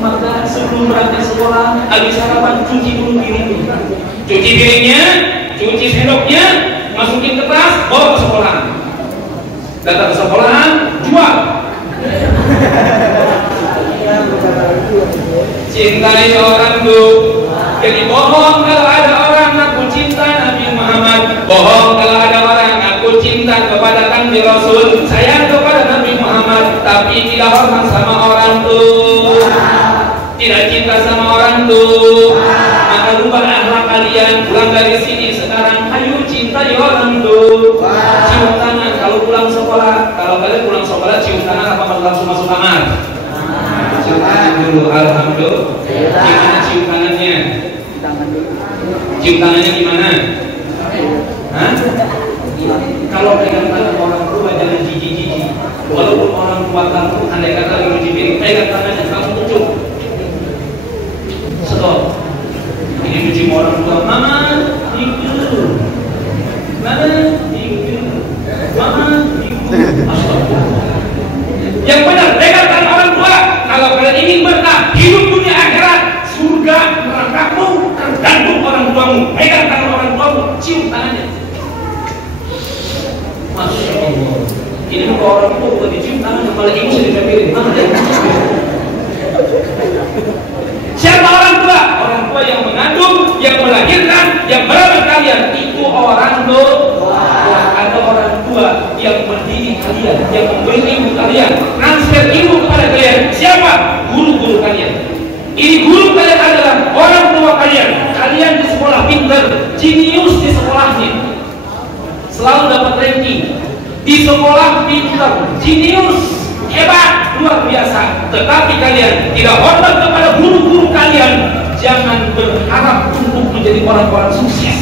Maka sebelum berangkat sekolah, habis sarapan cuci dulu piringnya. Cuci piringnya, cuci sendoknya, masukin ke tas, bawa ke sekolah. Datang ke sekolahan, jual. Cintai orang tuh. Jadi bohong kalau ada orang aku cinta Nabi Muhammad. Bohong kalau ada orang aku cinta kepada Nabi Rasul, sayang kepada Nabi Muhammad, tapi tidak hormat sama orang tuh, tidak cinta sama orang tuh. Maka rubah akhlak kalian. Pulang dari sini sekarang, ayo cintai orang tuh. Cium tangan kalau pulang sekolah. Kalau kalian pulang sekolah cium tangan apa langsung masuk kamar? Cium tangan dulu. Alhamdulillah. Gimana cium tangannya? Cium tangannya gimana? Hah? Kalau pegang tangan orang tua jangan jijik-jijik. Walaupun orang tua kamu andai kata lagi menjipin, pegang tangannya kamu tutup. Stop. Ini mencium orang tua, mama, ibu, mama, ibu, mama, ibu. Astagfirullah. Yang benar pegang tangan orang tua. Kalau kalian ingin berkah hidup dunia akhirat, surga nerakamu tergantung orang tuamu. Pegang tangan orang tuamu, cium tangannya. Masya Allah. Ini muka orang tua bukan dicium tangan, kepala ibu saya dipikirin. Siapa orang tua? Orang tua yang mengandung, yang melahirkan, yang merawat kalian. Itu orang tua. Ada orang tua yang mendidik kalian, yang memberi ilmu kalian, transfer ilmu kepada kalian. Siapa? Guru-guru kalian. Ini guru kalian adalah orang tua kalian. Kalian di sekolah pintar, jenius di sekolahnya, selalu dapat ranking. Di sekolah pintar, jenius, hebat, luar biasa. Tetapi kalian tidak hormat kepada guru-guru kalian. Jangan berharap untuk menjadi orang-orang sukses.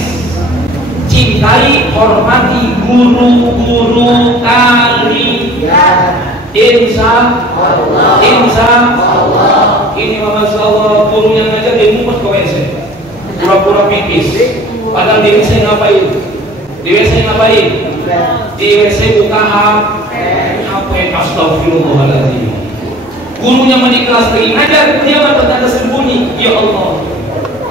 Cintai, hormati guru-guru kalian. Insya Allah. Ini Masya Allah, guru yang ngajar dia mumpet ke WC, pura-pura pipis. Padahal di WC ngapain? Di WC ngapain? Di WC buka HP. Astagfirullahaladzim. Gurunya di kelas lagi ngajar, dia mah ternyata sembunyi. Ya Allah,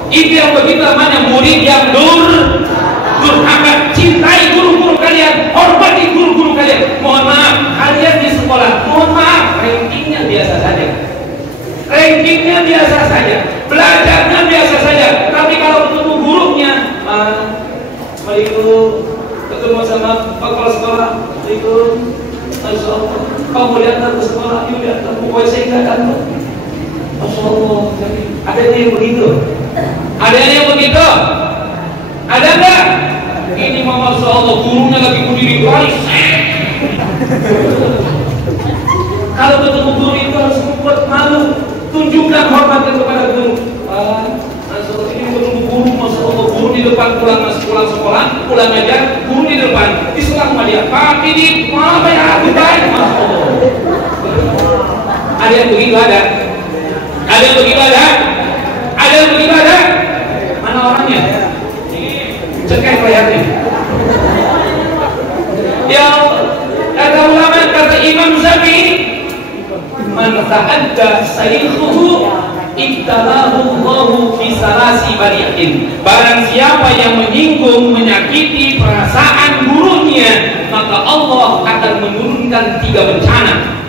itu yang begitu namanya murid yang durhaka. Cintai guru-guru kalian, hormati guru-guru kalian. Mohon maaf, kalian di sekolah, mohon maaf, rankingnya biasa saja. Rankingnya biasa saja, belajarnya biasa saja. Tapi kalau ketemu gurunya, ketemu sama pak kepala sekolah, Masya Allah, kamu datang ke sekolah, yuk datang, pokoknya saya nggak datang. Masya Allah, ada yang begitu? Ada yang begitu? Ada nggak? Ini Masya Allah, gurunya lagi berdiri baris. Kalau ketemu guru itu harus membuat malu. Tunjukkan hormat kepada guru. Masya Allah, ini ketemu guru, Masya Allah, guru di depan pulang sekolah, pulang ajar, guru di depan, di sekolah sama dia. Pak ini, apa yang aku baik? Masya Allah. Ada yang begitu ada? Ada yang begitu ada? Ada yang begitu ada? Mana orangnya? Cekek layarnya. Ya, kata ulama, kata Imam Syafi'i, man ta'adda sayyidhuhu ibtalahullahu fi salasi bari'in. Barang siapa yang menyinggung, menyakiti perasaan gurunya, maka Allah akan menurunkan 3 bencana.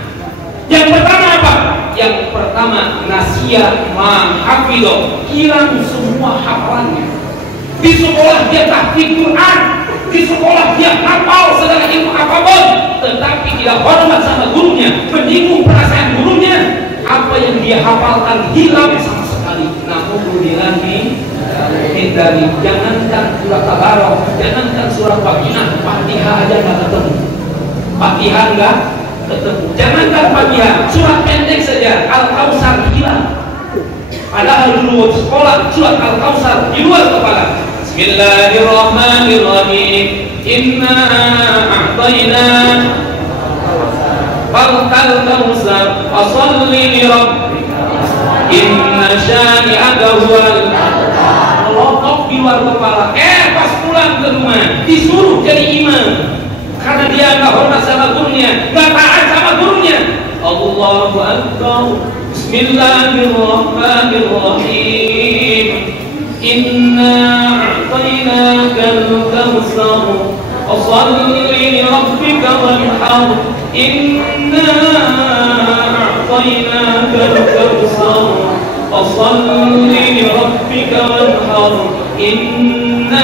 Yang pertama apa? Yang pertama, nasiya ma hafidho, hilang semua hafalannya. Di sekolah dia tahfidz Quran, di sekolah dia hafal segala ilmu apapun, tetapi tidak hormat sama gurunya, menyinggung perasaan gurunya, apa yang dia hafalkan hilang sama sekali. Naudzubillah min dzalik. Jangankan surat Tabarok, jangankan surat Baqarah, Fatihah aja nggak ketemu. Fatihah nggak ketemu. Jangankan Fatihah, surat pendek saja Al-Kautsar hilang. Padahal dulu sekolah surat Al-Kautsar di luar kepala. Bismillahirrahmanirrahim. Inna a'tayna faltal kautsar fasholli li rabbika inna syani'aka huwal abtar. Di luar kepala. Pas pulang ke rumah disuruh jadi imam karena dia nggak hormat sama gurunya, nggak taat sama gurunya. Allahu Akbar. Bismillahirrahmanirrahim. Inna a'tainakal kautsar fasholli li rabbika wanhar. Inna a'tainakal kautsar fasholli li rabbika wanhar. Inna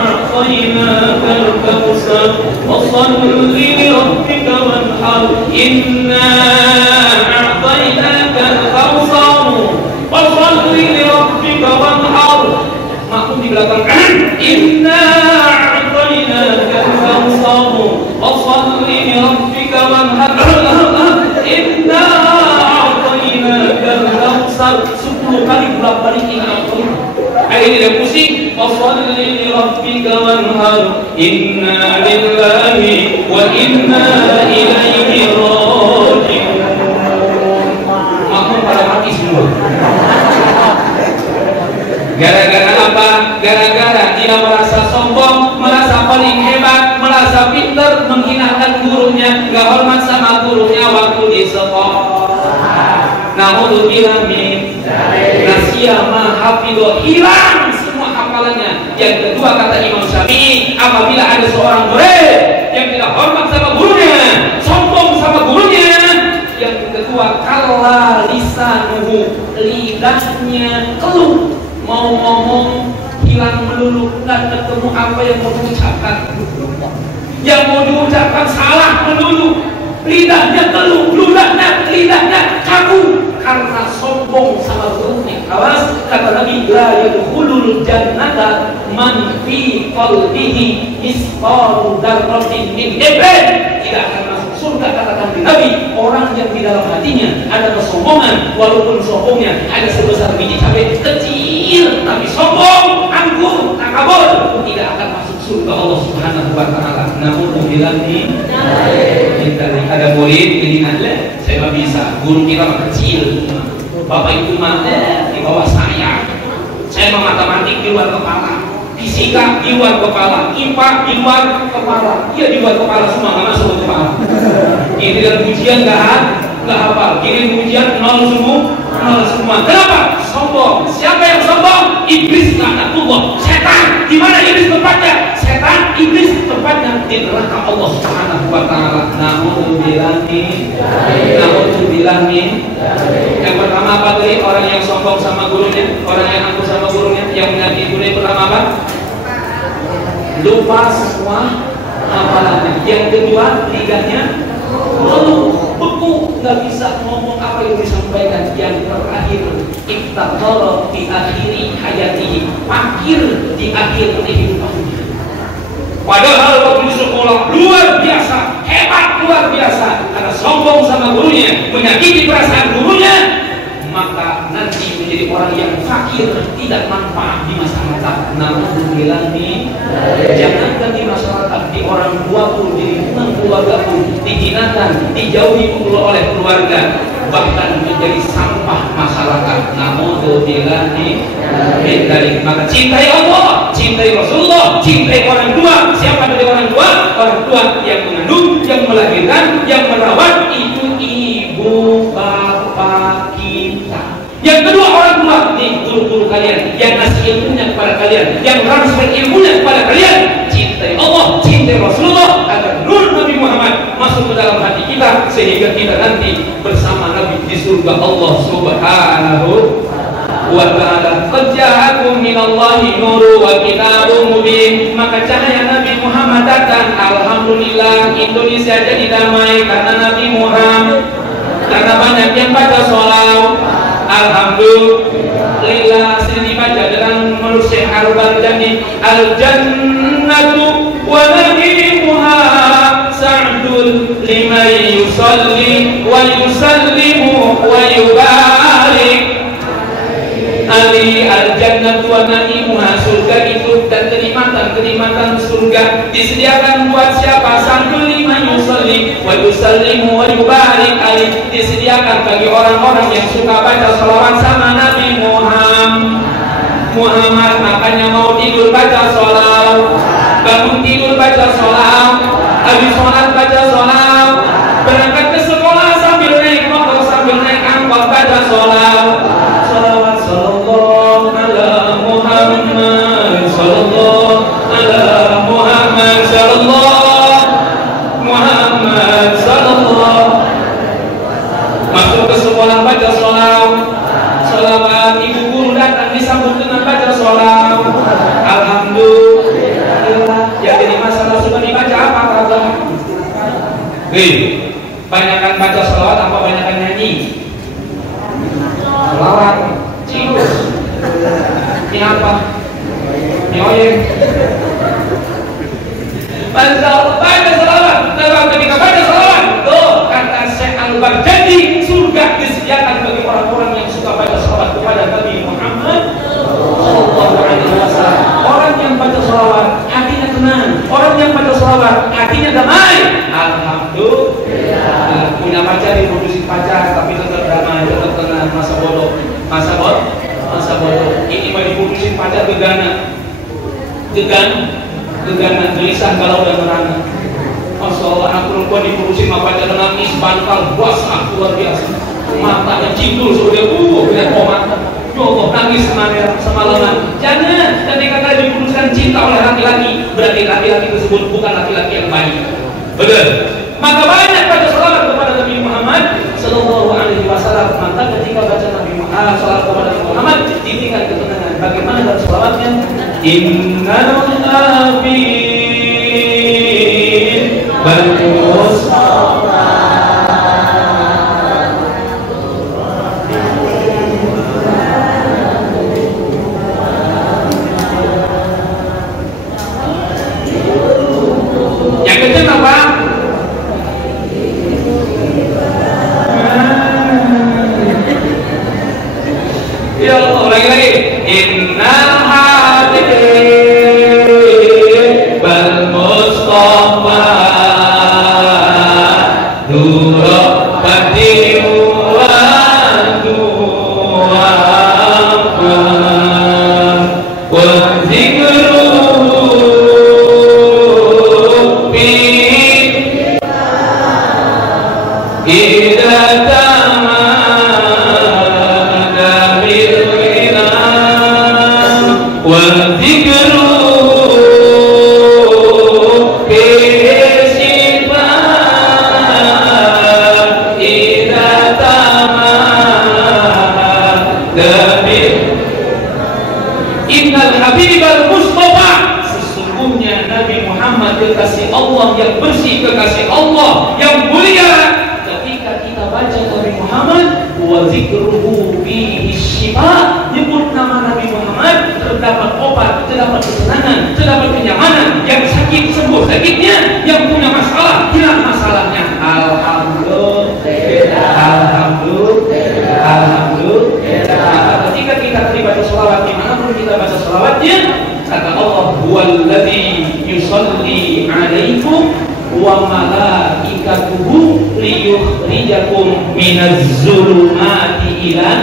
a'tainakal kautsar fasholli li rabbika wanhar. Inna a'tainakal kautsar fasholli li rabbika wanhar. Maksud di belakang inna a'tainakal kautsar fasholli li rabbika wanhar. Inna a'tainakal kautsar 10 kali bolak-balik ingat. Ini dia pusing. Fasholli li rabbika wanhar. Inna lillahi wa inna ilaihi raji'un. Makmum pada mati semua. Gara-gara apa? Gara-gara dia merasa sombong, merasa paling hebat, merasa pintar, menghinakan gurunya, nggak hormat sama gurunya waktu di sekolah. Naudzubillah min nasiya ma hafidho, hilang semua hafalannya. Yang kedua kata Imam Syafi'i, apabila ada seorang murid yang tidak hormat sama gurunya, sombong sama gurunya, yang kedua kalla lisanuhu, lidahnya keluh, mau ngomong hilang melulu, dan ketemu apa yang mau diucapkan, yang mau diucapkan salah melulu, lidahnya keluh, lidahnya kaku karena sombong sama gurunya. Awas, kata Nabi, la yadkhulul jannata man fi qalbihi misqalu dzarratin min kibrin. Tidak akan masuk surga, kata Nabi, orang yang di dalam hatinya ada kesombongan, walaupun sombongnya ada sebesar biji cabai kecil, tapi sombong, angkuh, takabur, tidak akan masuk surga Allah Subhanahu wa taala. Naudzubillah min dzalik. Ada murid ini ada, saya nggak bisa, guru kita mah kecil, bapak ibu mah di bawah saya mah matematik di luar kepala, fisika di luar kepala, IPA di luar kepala, iya di luar kepala semua, nggak masuk ke kepala. Ini dalam ujian nggak hafal, ini ujian nol semua. Kenapa? Sombong. Siapa yang sombong? Iblis, laknatullah, setan. Di mana iblis tempatnya? Setan, iblis tempatnya di neraka Allah Subhanahu wa taala. Naudzubillah min. Yang pertama apa tadi? Orang yang sombong sama gurunya, orang yang angkuh sama gurunya, yang menyakiti gurunya. Pertama apa? Lupa semua hafalannya. Yang kedua, lidahnya beku, nggak bisa ngomong apa yang disampaikan. Yang terakhir, iktadara di akhiri hayatihi, akhir di akhir kehidupannya. Padahal waktu di sekolah luar biasa, hebat luar biasa, karena sombong sama gurunya, menyakiti perasaan gurunya, maka nanti menjadi orang yang fakir, tidak manfaat di masyarakat. Naudzubillah min. Jangankan di masyarakat, di orang tua pun, di lingkungan keluarga pun dihinakan, dijauhi oleh keluarga, bahkan menjadi sampah masyarakat. Naudzubillah min. Maka cintai Allah, cintai Rasulullah, cintai orang tua. Siapa dari orang tua? Orang tua yang mengandung, yang melahirkan, yang merawat, itu ibu bapak kita. kalian, yang ngasih ilmunya kepada kalian, yang transfer ilmunya kepada kalian. Cintai Allah, cintai Rasulullah, agar nur Nabi Muhammad masuk ke dalam hati kita, sehingga kita nanti bersama Nabi di surga Allah Subhanahu wa ta'ala. Qad ja'akum minallahi nuru wa kitabun mubin. Maka cahaya Nabi Muhammad datang. Alhamdulillah, Indonesia jadi damai karena Nabi Muhammad, karena banyak yang baca sholawat. Alhamdulillah, sini dibaca dengan menurut Syekh Al-Barjani, al-jannatu wa na'imuha sa'dul liman yusalli wa yusallimu wa yubarik. Ali al-jannatu wa na'imuha, surga itu dan kenikmatan surga disediakan buat siapa? Sambil liman yusalli wa yusallimu wa yubarik ali, disediakan bagi orang-orang yang suka baca sholawat sama Nabi Muhammad. Makanya mau tidur baca sholawat, bangun tidur baca sholawat, habis sholat baca sholawat, berangkat ke sekolah sambil naik motor, sambil naik angkot baca sholawat. Salawat sallallahu ala Muhammad, sallallahu ala Muhammad, sallallahu Muhammad, sallallahu. Masuk ke sekolah baca sholawat, ibu guru datang disambut dengan baca sholawat. Alhamdulillah. Ya, jadi masalah sudah dibaca apa kata? Banyakan baca sholawat apa banyakan nyanyi? Sholawat, cingus. Ini apa? Ini oyek. Baca sholawat. Ketika baca sholawat, tuh kata Syekh Al-Barjani, surga disediakan bagi orang-orang yang suka baca sholawat kepada Nabi Muhammad Sallallahu Alaihi Wasallam. Orang yang baca sholawat hatinya tenang. Orang yang baca sholawat hatinya damai. Alhamdulillah. Punya pacar diputusin pacar tapi tetap damai, tetap tenang. Masa bodoh. Ini mau diputusin pacar gegana, gelisah, galau dan merana. Masya Allah, anak perempuan diputusin sama pacar nangis, bantal basah luar biasa, matanya cintul sudah lihat mata. Ya Allah, nangis semalaman. Jangan, ketika kalian diputuskan cinta oleh laki-laki, berarti laki-laki tersebut bukan laki-laki yang baik. Betul. Maka banyak baca sholawat kepada Nabi Muhammad Sallallahu Alaihi Wasallam. Maka ketika baca Nabi Muhammad sholawat kepada Nabi Muhammad di tingkat ketenangan. Bagaimana dalam sholawatnya? Innal abid bagus. Yang kenceng apa? Ya Allah, lagi. Innal habib bal mustafa durabati wa du'afa wa zikru bi idza tamada bil wa zikru Innal habibal mustafa, sesungguhnya Nabi Muhammad kekasih Allah yang bersih, kekasih Allah yang mulia. Ketika kita baca Nabi Muhammad, wa zikruhu fihi syifa, nyebut nama Nabi Muhammad, terdapat obat, terdapat kesenangan, terdapat kenyamanan. Yang sakit sembuh sakitnya, yang punya masalah hilang masalahnya. Alhamdulillah, alhamdulillah, alhamdulillah. Ketika kita baca sholawat, dimanapun kita baca sholawatnya, kata Allah, huwallazi yusalli alaikum wa malaikatuhu liyukhrijakum minaz zulumati ilan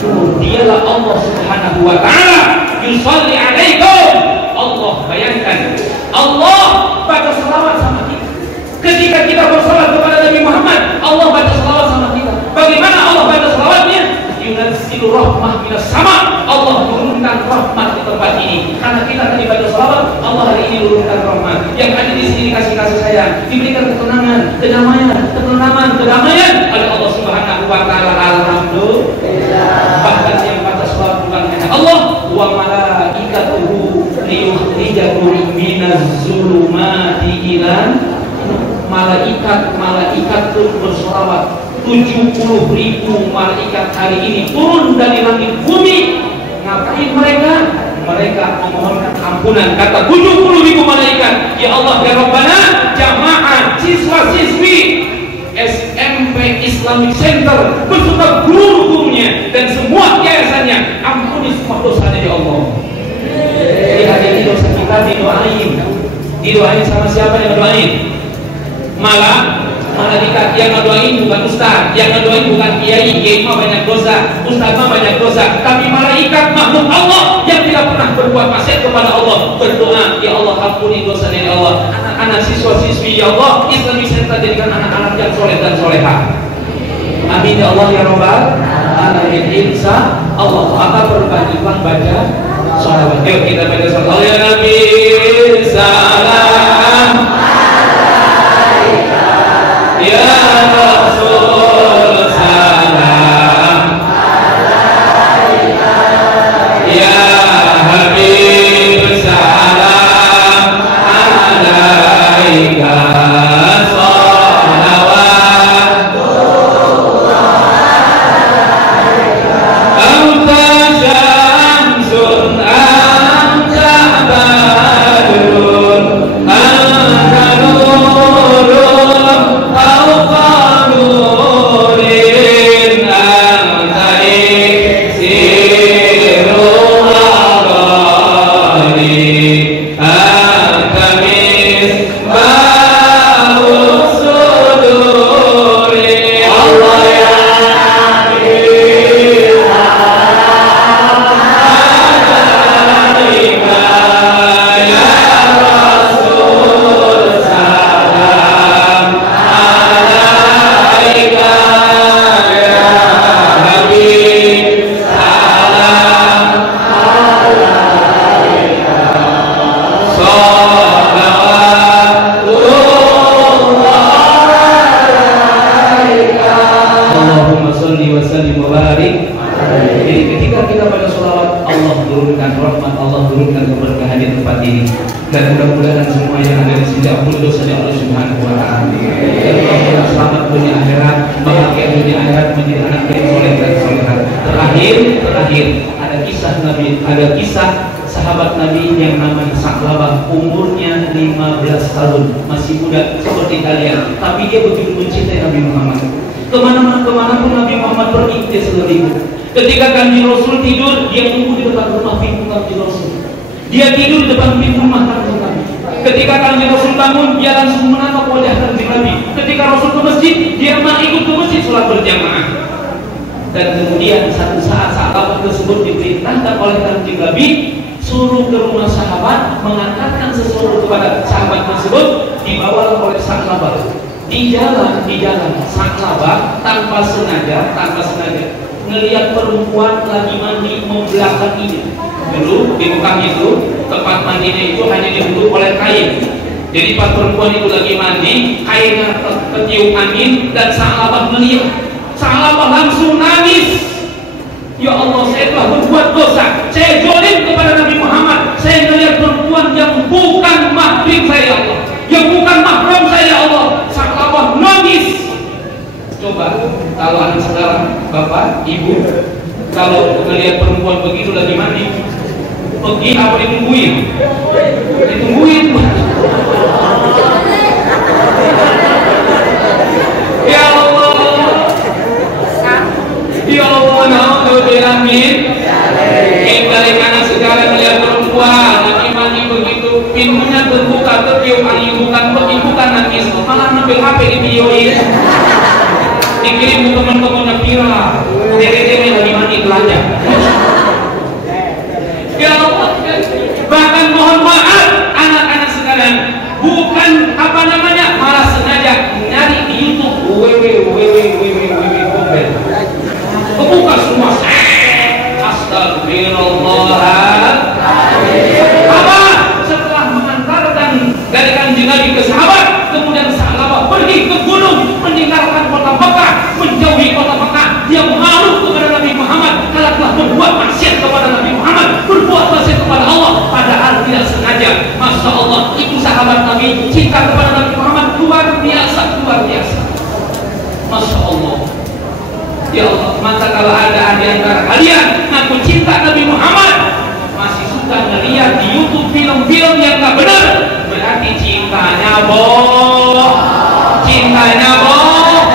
nur. Dialah Allah Subhanahu wa ta'ala yusalli alaikum. Allah, bayangkan, Allah baca sholawat sama kita. Ketika kita bersalat kepada Nabi Muhammad, Allah baca sholawat sama kita. Bagaimana Allah baca sholawatnya? Yunazzilu rahmah minas sama. Allah turun perdamaian oleh Allah Subhanahu wa taala. Alhamdulillah. Bahkan yang baca salat bukan hanya Allah, wa malaikatuhu liyukhrijakum minaz zulumati ila malaikat turun bersolawat 70.000 malaikat hari ini turun dari langit bumi. Ngapain mereka? Mereka memohonkan ampunan. Kata 70.000 malaikat, ya Allah ya Rabbana, jamaah siswa-siswi SMP Islamic Center beserta guru-gurunya dan semua yayasannya, ampuni semua dosanya ya Allah. Jadi hari ini dosa kita didoain sama siapa yang doain? Malaikat yang ngedoain bukan ustaz, yang ngedoain bukan kiai mah banyak dosa, ustaz mah banyak dosa, tapi malaikat makhluk Allah yang tidak pernah berbuat maksiat kepada Allah berdoa, ya Allah ampuni dosa dari Allah. Anak-anak siswa-siswi ya Allah, Islamic Center jadikan anak-anak yang soleh dan soleha. Amin ya Allah ya Rabbal alamin. Insya Allah akan berbanding baca sholawat. Yuk kita baca sholawat ya Nabi salam ya Rasul salam ya Habib salam alaika salawat anta syamsun anta badrun anta nurun fawqa nurin anta iksirul aqali anta misbahus suduri. Allah ya Allahumma sholli wa sallim wa barik. Jadi ketika kita pada sholawat, Allah turunkan rahmat, Allah turunkan keberkahan di tempat ini. Dan mudah-mudahan semua yang ada di sini ampun dosanya Allah Subhanahu wa taala. Dan mudah-mudahan selamat dunia akhirat, bahagia dunia akhirat, menjadi anak yang soleh dan soleha. Terakhir ada kisah Nabi, ada kisah sahabat Nabi yang namanya Sa'labah, umurnya 15 tahun, masih muda seperti kalian, tapi dia begitu mencintai Nabi Muhammad. Kemana pun Nabi Muhammad pergi, dia selalu ikut. Ketika Kanjeng Rasul tidur, dia tunggu di depan rumah pintu Kanjeng Rasul. Dia tidur di depan pintu rumah Kanjeng Nabi. Ketika Kanjeng Rasul bangun, dia langsung menatap wajah Kanjeng Nabi. Ketika Rasul ke masjid, dia ikut ke masjid sholat berjamaah. Dan kemudian satu saat sahabat tersebut diperintahkan oleh Kanjeng Nabi suruh ke rumah sahabat, mengantarkan sesuatu kepada sahabat tersebut, dibawa oleh Sa'labah. Di jalan Sa'labah tanpa sengaja ngelihat perempuan lagi mandi membelakanginya. Dulu di Mekah itu tempat mandinya itu hanya ditutup oleh kain. Jadi pas perempuan itu lagi mandi, kainnya ketiup angin dan Sa'labah melihat. Sa'labah langsung nangis. Ya Allah, saya telah berbuat dosa. Saya zalim kepada Nabi Muhammad. Saya melihat perempuan yang bukan mahrim saya, ya Allah, yang bukan mahram saya, ya Allah. Sa'labah nangis. Coba kalau anak saudara, bapak, ibu, kalau melihat perempuan begitu lagi mandi, pergi apa ditungguin? Ditungguin. Ya Allah, ya Allah, na'udzubillamin. Kita karena sekarang melihat perempuan lagi mandi begitu, pintunya terbuka, tertiup angin, bukan nangis, malah ngambil HP di videoin, dikirim ke teman-temannya viral. Dede lagi mandi belanja. Ya Allah, bahkan mohon maaf anak-anak sekarang bukan malah sengaja nyari di YouTube www. Kebuka semua. Astagfirullahaladzim. Apa? Setelah mengantarkan dari Kanjeng Nabi ke sahabat, kemudian Sa'labah pergi ke gunung meninggalkan cinta kepada Nabi Muhammad luar biasa, luar biasa. Masya Allah. Ya Allah, maka kalau ada di antara kalian ngaku cinta Nabi Muhammad, masih suka ngeliat di YouTube film-film yang gak benar, berarti cintanya bohong. Cintanya bohong.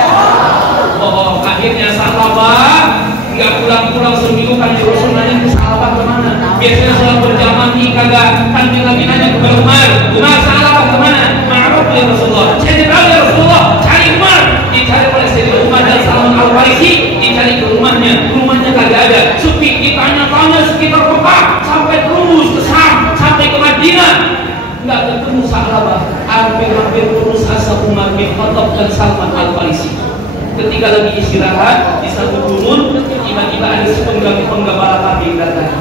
Akhirnya sahabat nggak pulang-pulang seminggu kan Rasul nanya ke sahabat kemana? Biasanya sholat berjamaah nih kagak. Kan Nabi nanya kepada Umar sahabat kemana? Ma'ruf ya Rasulullah. Saya tahu ya Rasulullah. Cari Umar. Dicari oleh Sayyidina Umar dan Salman Al-Farisi. Dicari ke rumahnya kagak ada. Sepi, ditanya-tanya sekitar Mekah sampai terus ke Sam, sampai ke Madinah. Nggak ketemu sahabat. Hampir terus asa Umar bin Khattab dan Salman Al-Farisi. Ketika lagi istirahat di satu gunung, tiba-tiba ada sepenggal bala kambing datang.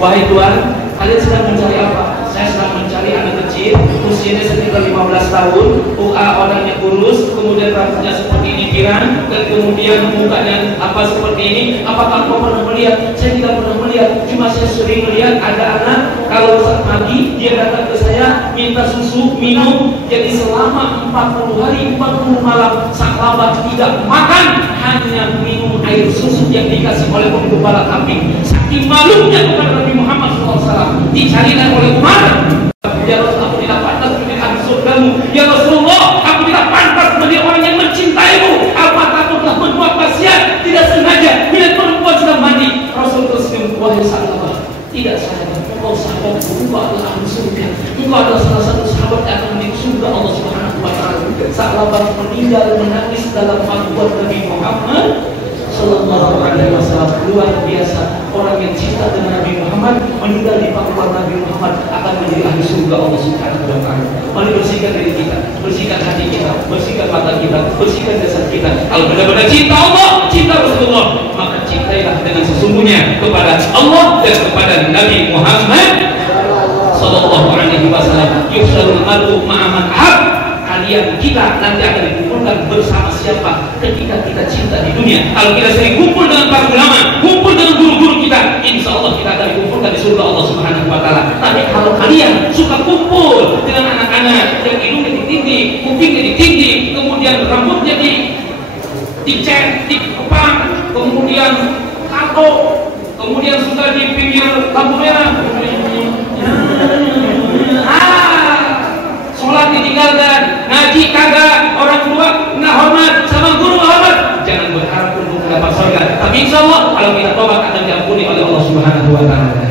Wahai Tuhan, kalian sedang mencari apa? Saya sedang mencari anak kecil, usianya sekitar 15 tahun, orangnya kurus, kemudian rambutnya seperti ini pirang, dan kemudian mukanya apa seperti ini. Apakah kau pernah melihat? Saya tidak pernah melihat, cuma saya sering melihat ada anak kalau saat pagi dia datang ke saya minta susu minum. Jadi selama 40 hari 40 malam sahabat tidak makan, hanya minum air susu yang dikasih oleh penggembala kambing. Saking malunya kepada Nabi Muhammad SAW, dicarikan oleh Umar. Ya Rasulullah, aku tidak pantas menjadi ahli surgamu. Ya Rasulullah, aku tidak pantas menjadi orang yang mencintaimu. Apa takut telah berbuat maksiat tidak sengaja melihat perempuan sedang mandi? Rasul tersenyum, wahai sahabat, tidak sahabat, engkau sahabatku, engkau adalah ahli surga. Engkau adalah salah satu sahabat yang akan menuju surga Allah Subhanahu wa Ta'ala. Sahabat meninggal menangis dalam pangkuan Nabi Muhammad Sallallahu Alaihi Wasallam. Luar biasa, orang yang cinta dengan Nabi Muhammad meninggal di pangkuan Nabi Muhammad akan menjadi ahli surga Allah Subhanahu wa Ta'ala. Mari bersihkan diri kita, bersihkan hati kita, bersihkan mata kita, bersihkan jasad kita. Kalau benar-benar cinta Allah, cinta Rasulullah, maka cintailah dengan sesungguhnya kepada Allah dan kepada Nabi Muhammad Sallallahu Alaihi Wasallam. Yusalul mar'u ma'a man ahab. Kalian kita nanti akan dikumpulkan bersama siapa ketika kita cinta di dunia. Kalau kita sering kumpul dengan para ulama, kumpul dengan guru-guru kita, insya Allah kita akan dikumpulkan di surga Allah Subhanahu wa Ta'ala. Tapi kalau kalian suka kumpul dengan anak-anak yang hidungnya ditindik, kupingnya ditindik, kemudian rambutnya dicet, dikepang, kemudian tato, kemudian suka di pinggir lampu merah, sholat ditinggalkan, ngaji kagak, orang tua nggak hormat, sama guru nggak hormat, jangan berharap untuk mendapat surga. Tapi insya Allah kalau kita tobat akan diampuni oleh Allah Subhanahu wa Ta'ala.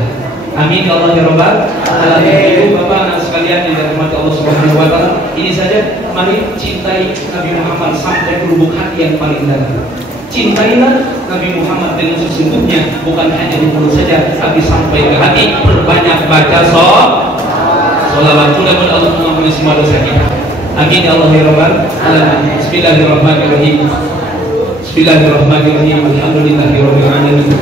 Amin ya Allah ya Rabbal alamin. Ibu bapak anak sekalian yang dirahmati Allah Subhanahu wa Ta'ala, ini saja mari cintai Nabi Muhammad sampai ke lubuk hati yang paling dalam. Cintailah Nabi Muhammad dengan sesungguhnya, bukan hanya di mulut saja, tapi sampai ke hati. Perbanyak baca sholawat, mudah-mudahan Allah mengampuni semua dosa kita. Amin ya Allah ya Rabbal alamin. Bismillahirrahmanirrahim. Bismillahirrahmanirrahim. Alhamdulillahirabbil alamin.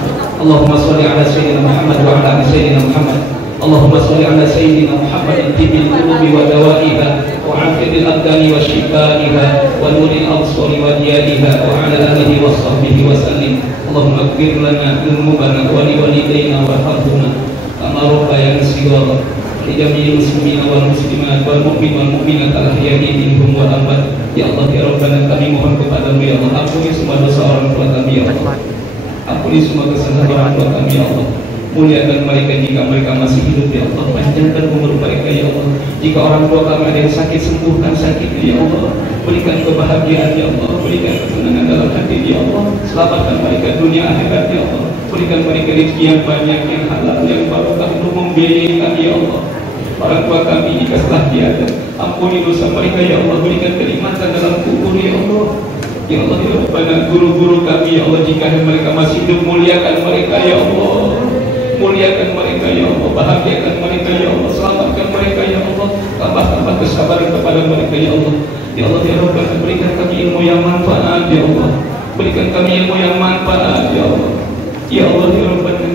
Allahumma shalli ala sayyidina Muhammad wa ala ali sayyidina Muhammad. Allahumma shalli ala sayyidina Muhammad tibbil qulubi wa dawaiha wa afidil abdani wa shifaiha wa nuril absari wa diyaiha wa ala alihi wa sahbihi wa sallim. Allahumma ighfir lana dhunubana wa li walidayna warhamhuma kama rabbayana shighara. Jami'il muslimin wal muslimat wal mu'min wal mu'minat al-ahya'i minhum wal amwat. Ya Allah ya Rabbana, kami mohon kepadamu ya Allah, ampuni semua dosa orang tua kami ya Allah, ampuni semua kesalahan orang tua kami ya Allah. Muliakan mereka jika mereka masih hidup ya Allah, panjangkan umur mereka ya Allah. Jika orang tua kami ada yang sakit, sembuhkan sakitnya ya Allah. Berikan kebahagiaan ya Allah, berikan ketenangan dalam hati ya Allah. Selamatkan mereka dunia akhirat ya Allah. Berikan mereka rezeki yang banyak, yang halal, yang barokah untuk membiayai kami ya Allah. Orang tua kami jika setelah tiada, ampuni dosa mereka ya Allah. Berikan kenikmatan dalam kubur ya Allah. Ya Allah ya Rabbana, guru-guru kami ya Allah, jika mereka masih hidup, muliakan mereka ya Allah. Muliakan mereka ya Allah, bahagiakan mereka ya Allah, selamatkan mereka ya Allah, tambah kesabaran kepada mereka ya Allah. Ya Allah ya Rabbana, berikan kami ilmu yang manfaat ya Allah. Berikan kami ilmu yang manfaat ya Allah. Ya Allah ya Rabbana,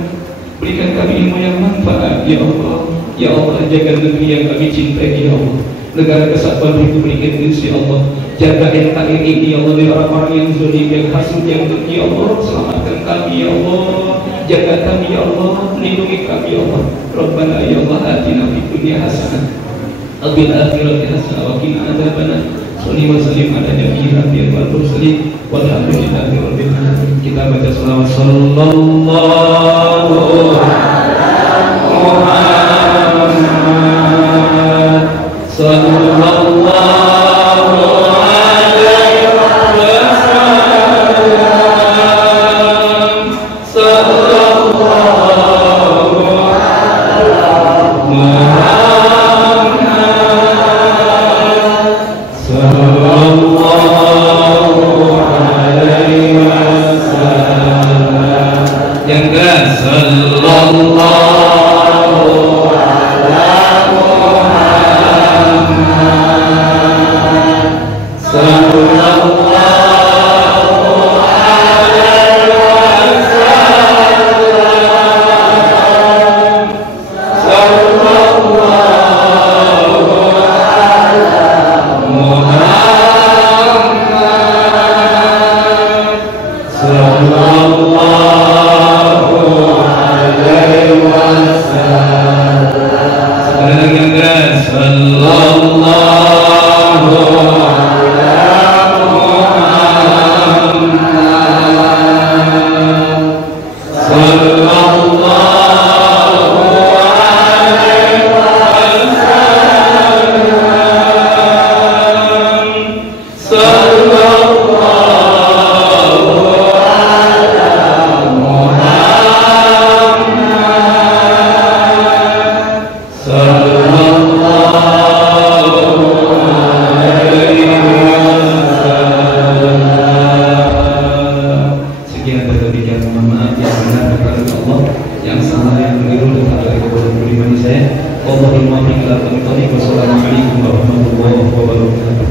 berikan kami ilmu yang manfaat ya Allah. Ya Allah, jaga negeri yang kami cintai ya Allah, negara kesatuan Republik Indonesia ya Allah. Jaga NKRI ini ya Allah dari orang-orang yang zalim, yang hasud, yang dengki ya Allah. Selamatkan kami ya Allah, jaga kami ya Allah, lindungi kami ya Allah. Rabbana ya Allah, atina fid dunya hasanah Abil akhirati hasanah wa qina adzabannar. Shalli wa sallim ala nabiyyina Muhammad mursalin walhamdulillahi rabbil alamin. Kita baca selawat sallallahu ala Muhammad sallallahu alaihi wasallam sallallahu ala Muhammad sallallahu alaihi wasallam. Yang keras sallallahu ala Muhammad sallallahu alaihi wasallam sallallahu ala Muhammad sallallahu alaihi wasallam. Sekali lagi yang keras sallallahu ala Muhammad sallallahu alaihi wasallam sallallahu ala Muhammad sallallahu alaihi wasallam. Sekian demikian, mohon maaf yang benar kepada Allah, yang salah yang keliru dan dari kebodohan pribadi saya. Allahumma muwaffiq ila tariq. Wassalamualaikum warahmatullahi wabarakatuh.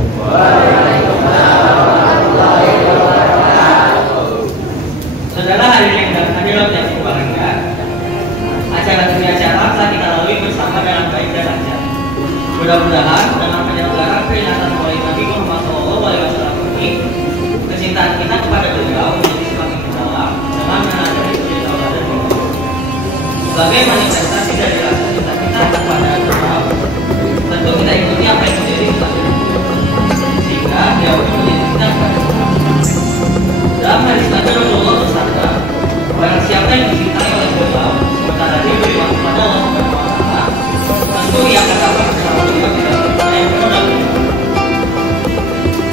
Saudara hadirin dan hadirat yang berbahagia, acara demi acara telah kita lalui bersama dengan baik dan lancar. Mudah-mudahan dengan penyelenggaraan peringatan Maulid Nabi Muhammad SAW ini, kecintaan kita kepada beliau menjadi semakin mendalam dengan menandai beliau dan beliau. Sebagai manifestasi dari rasa cinta kita kepada beliau, tentu kita ikuti apa yang menjadi kita, sehingga dia pun menjadi cinta kepada beliau. Dalam hadis Nabi Rasulullah bersabda, barang siapa yang dicintai oleh beliau, sementara dia beriman kepada Allah Subhanahu wa Ta'ala, tentu ia akan dapat bersama beliau tidak cinta yang penuh dan penuh.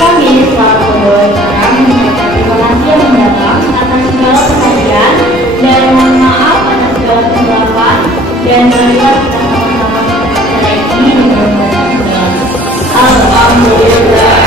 Kami selaku pembawa mengucapkan terima kasih yang mendalam atas segala perhatian dan mohon maaf atas segala kegagalan dan marilah kita sama-sama acara ini dengan benar. Alhamdulillah.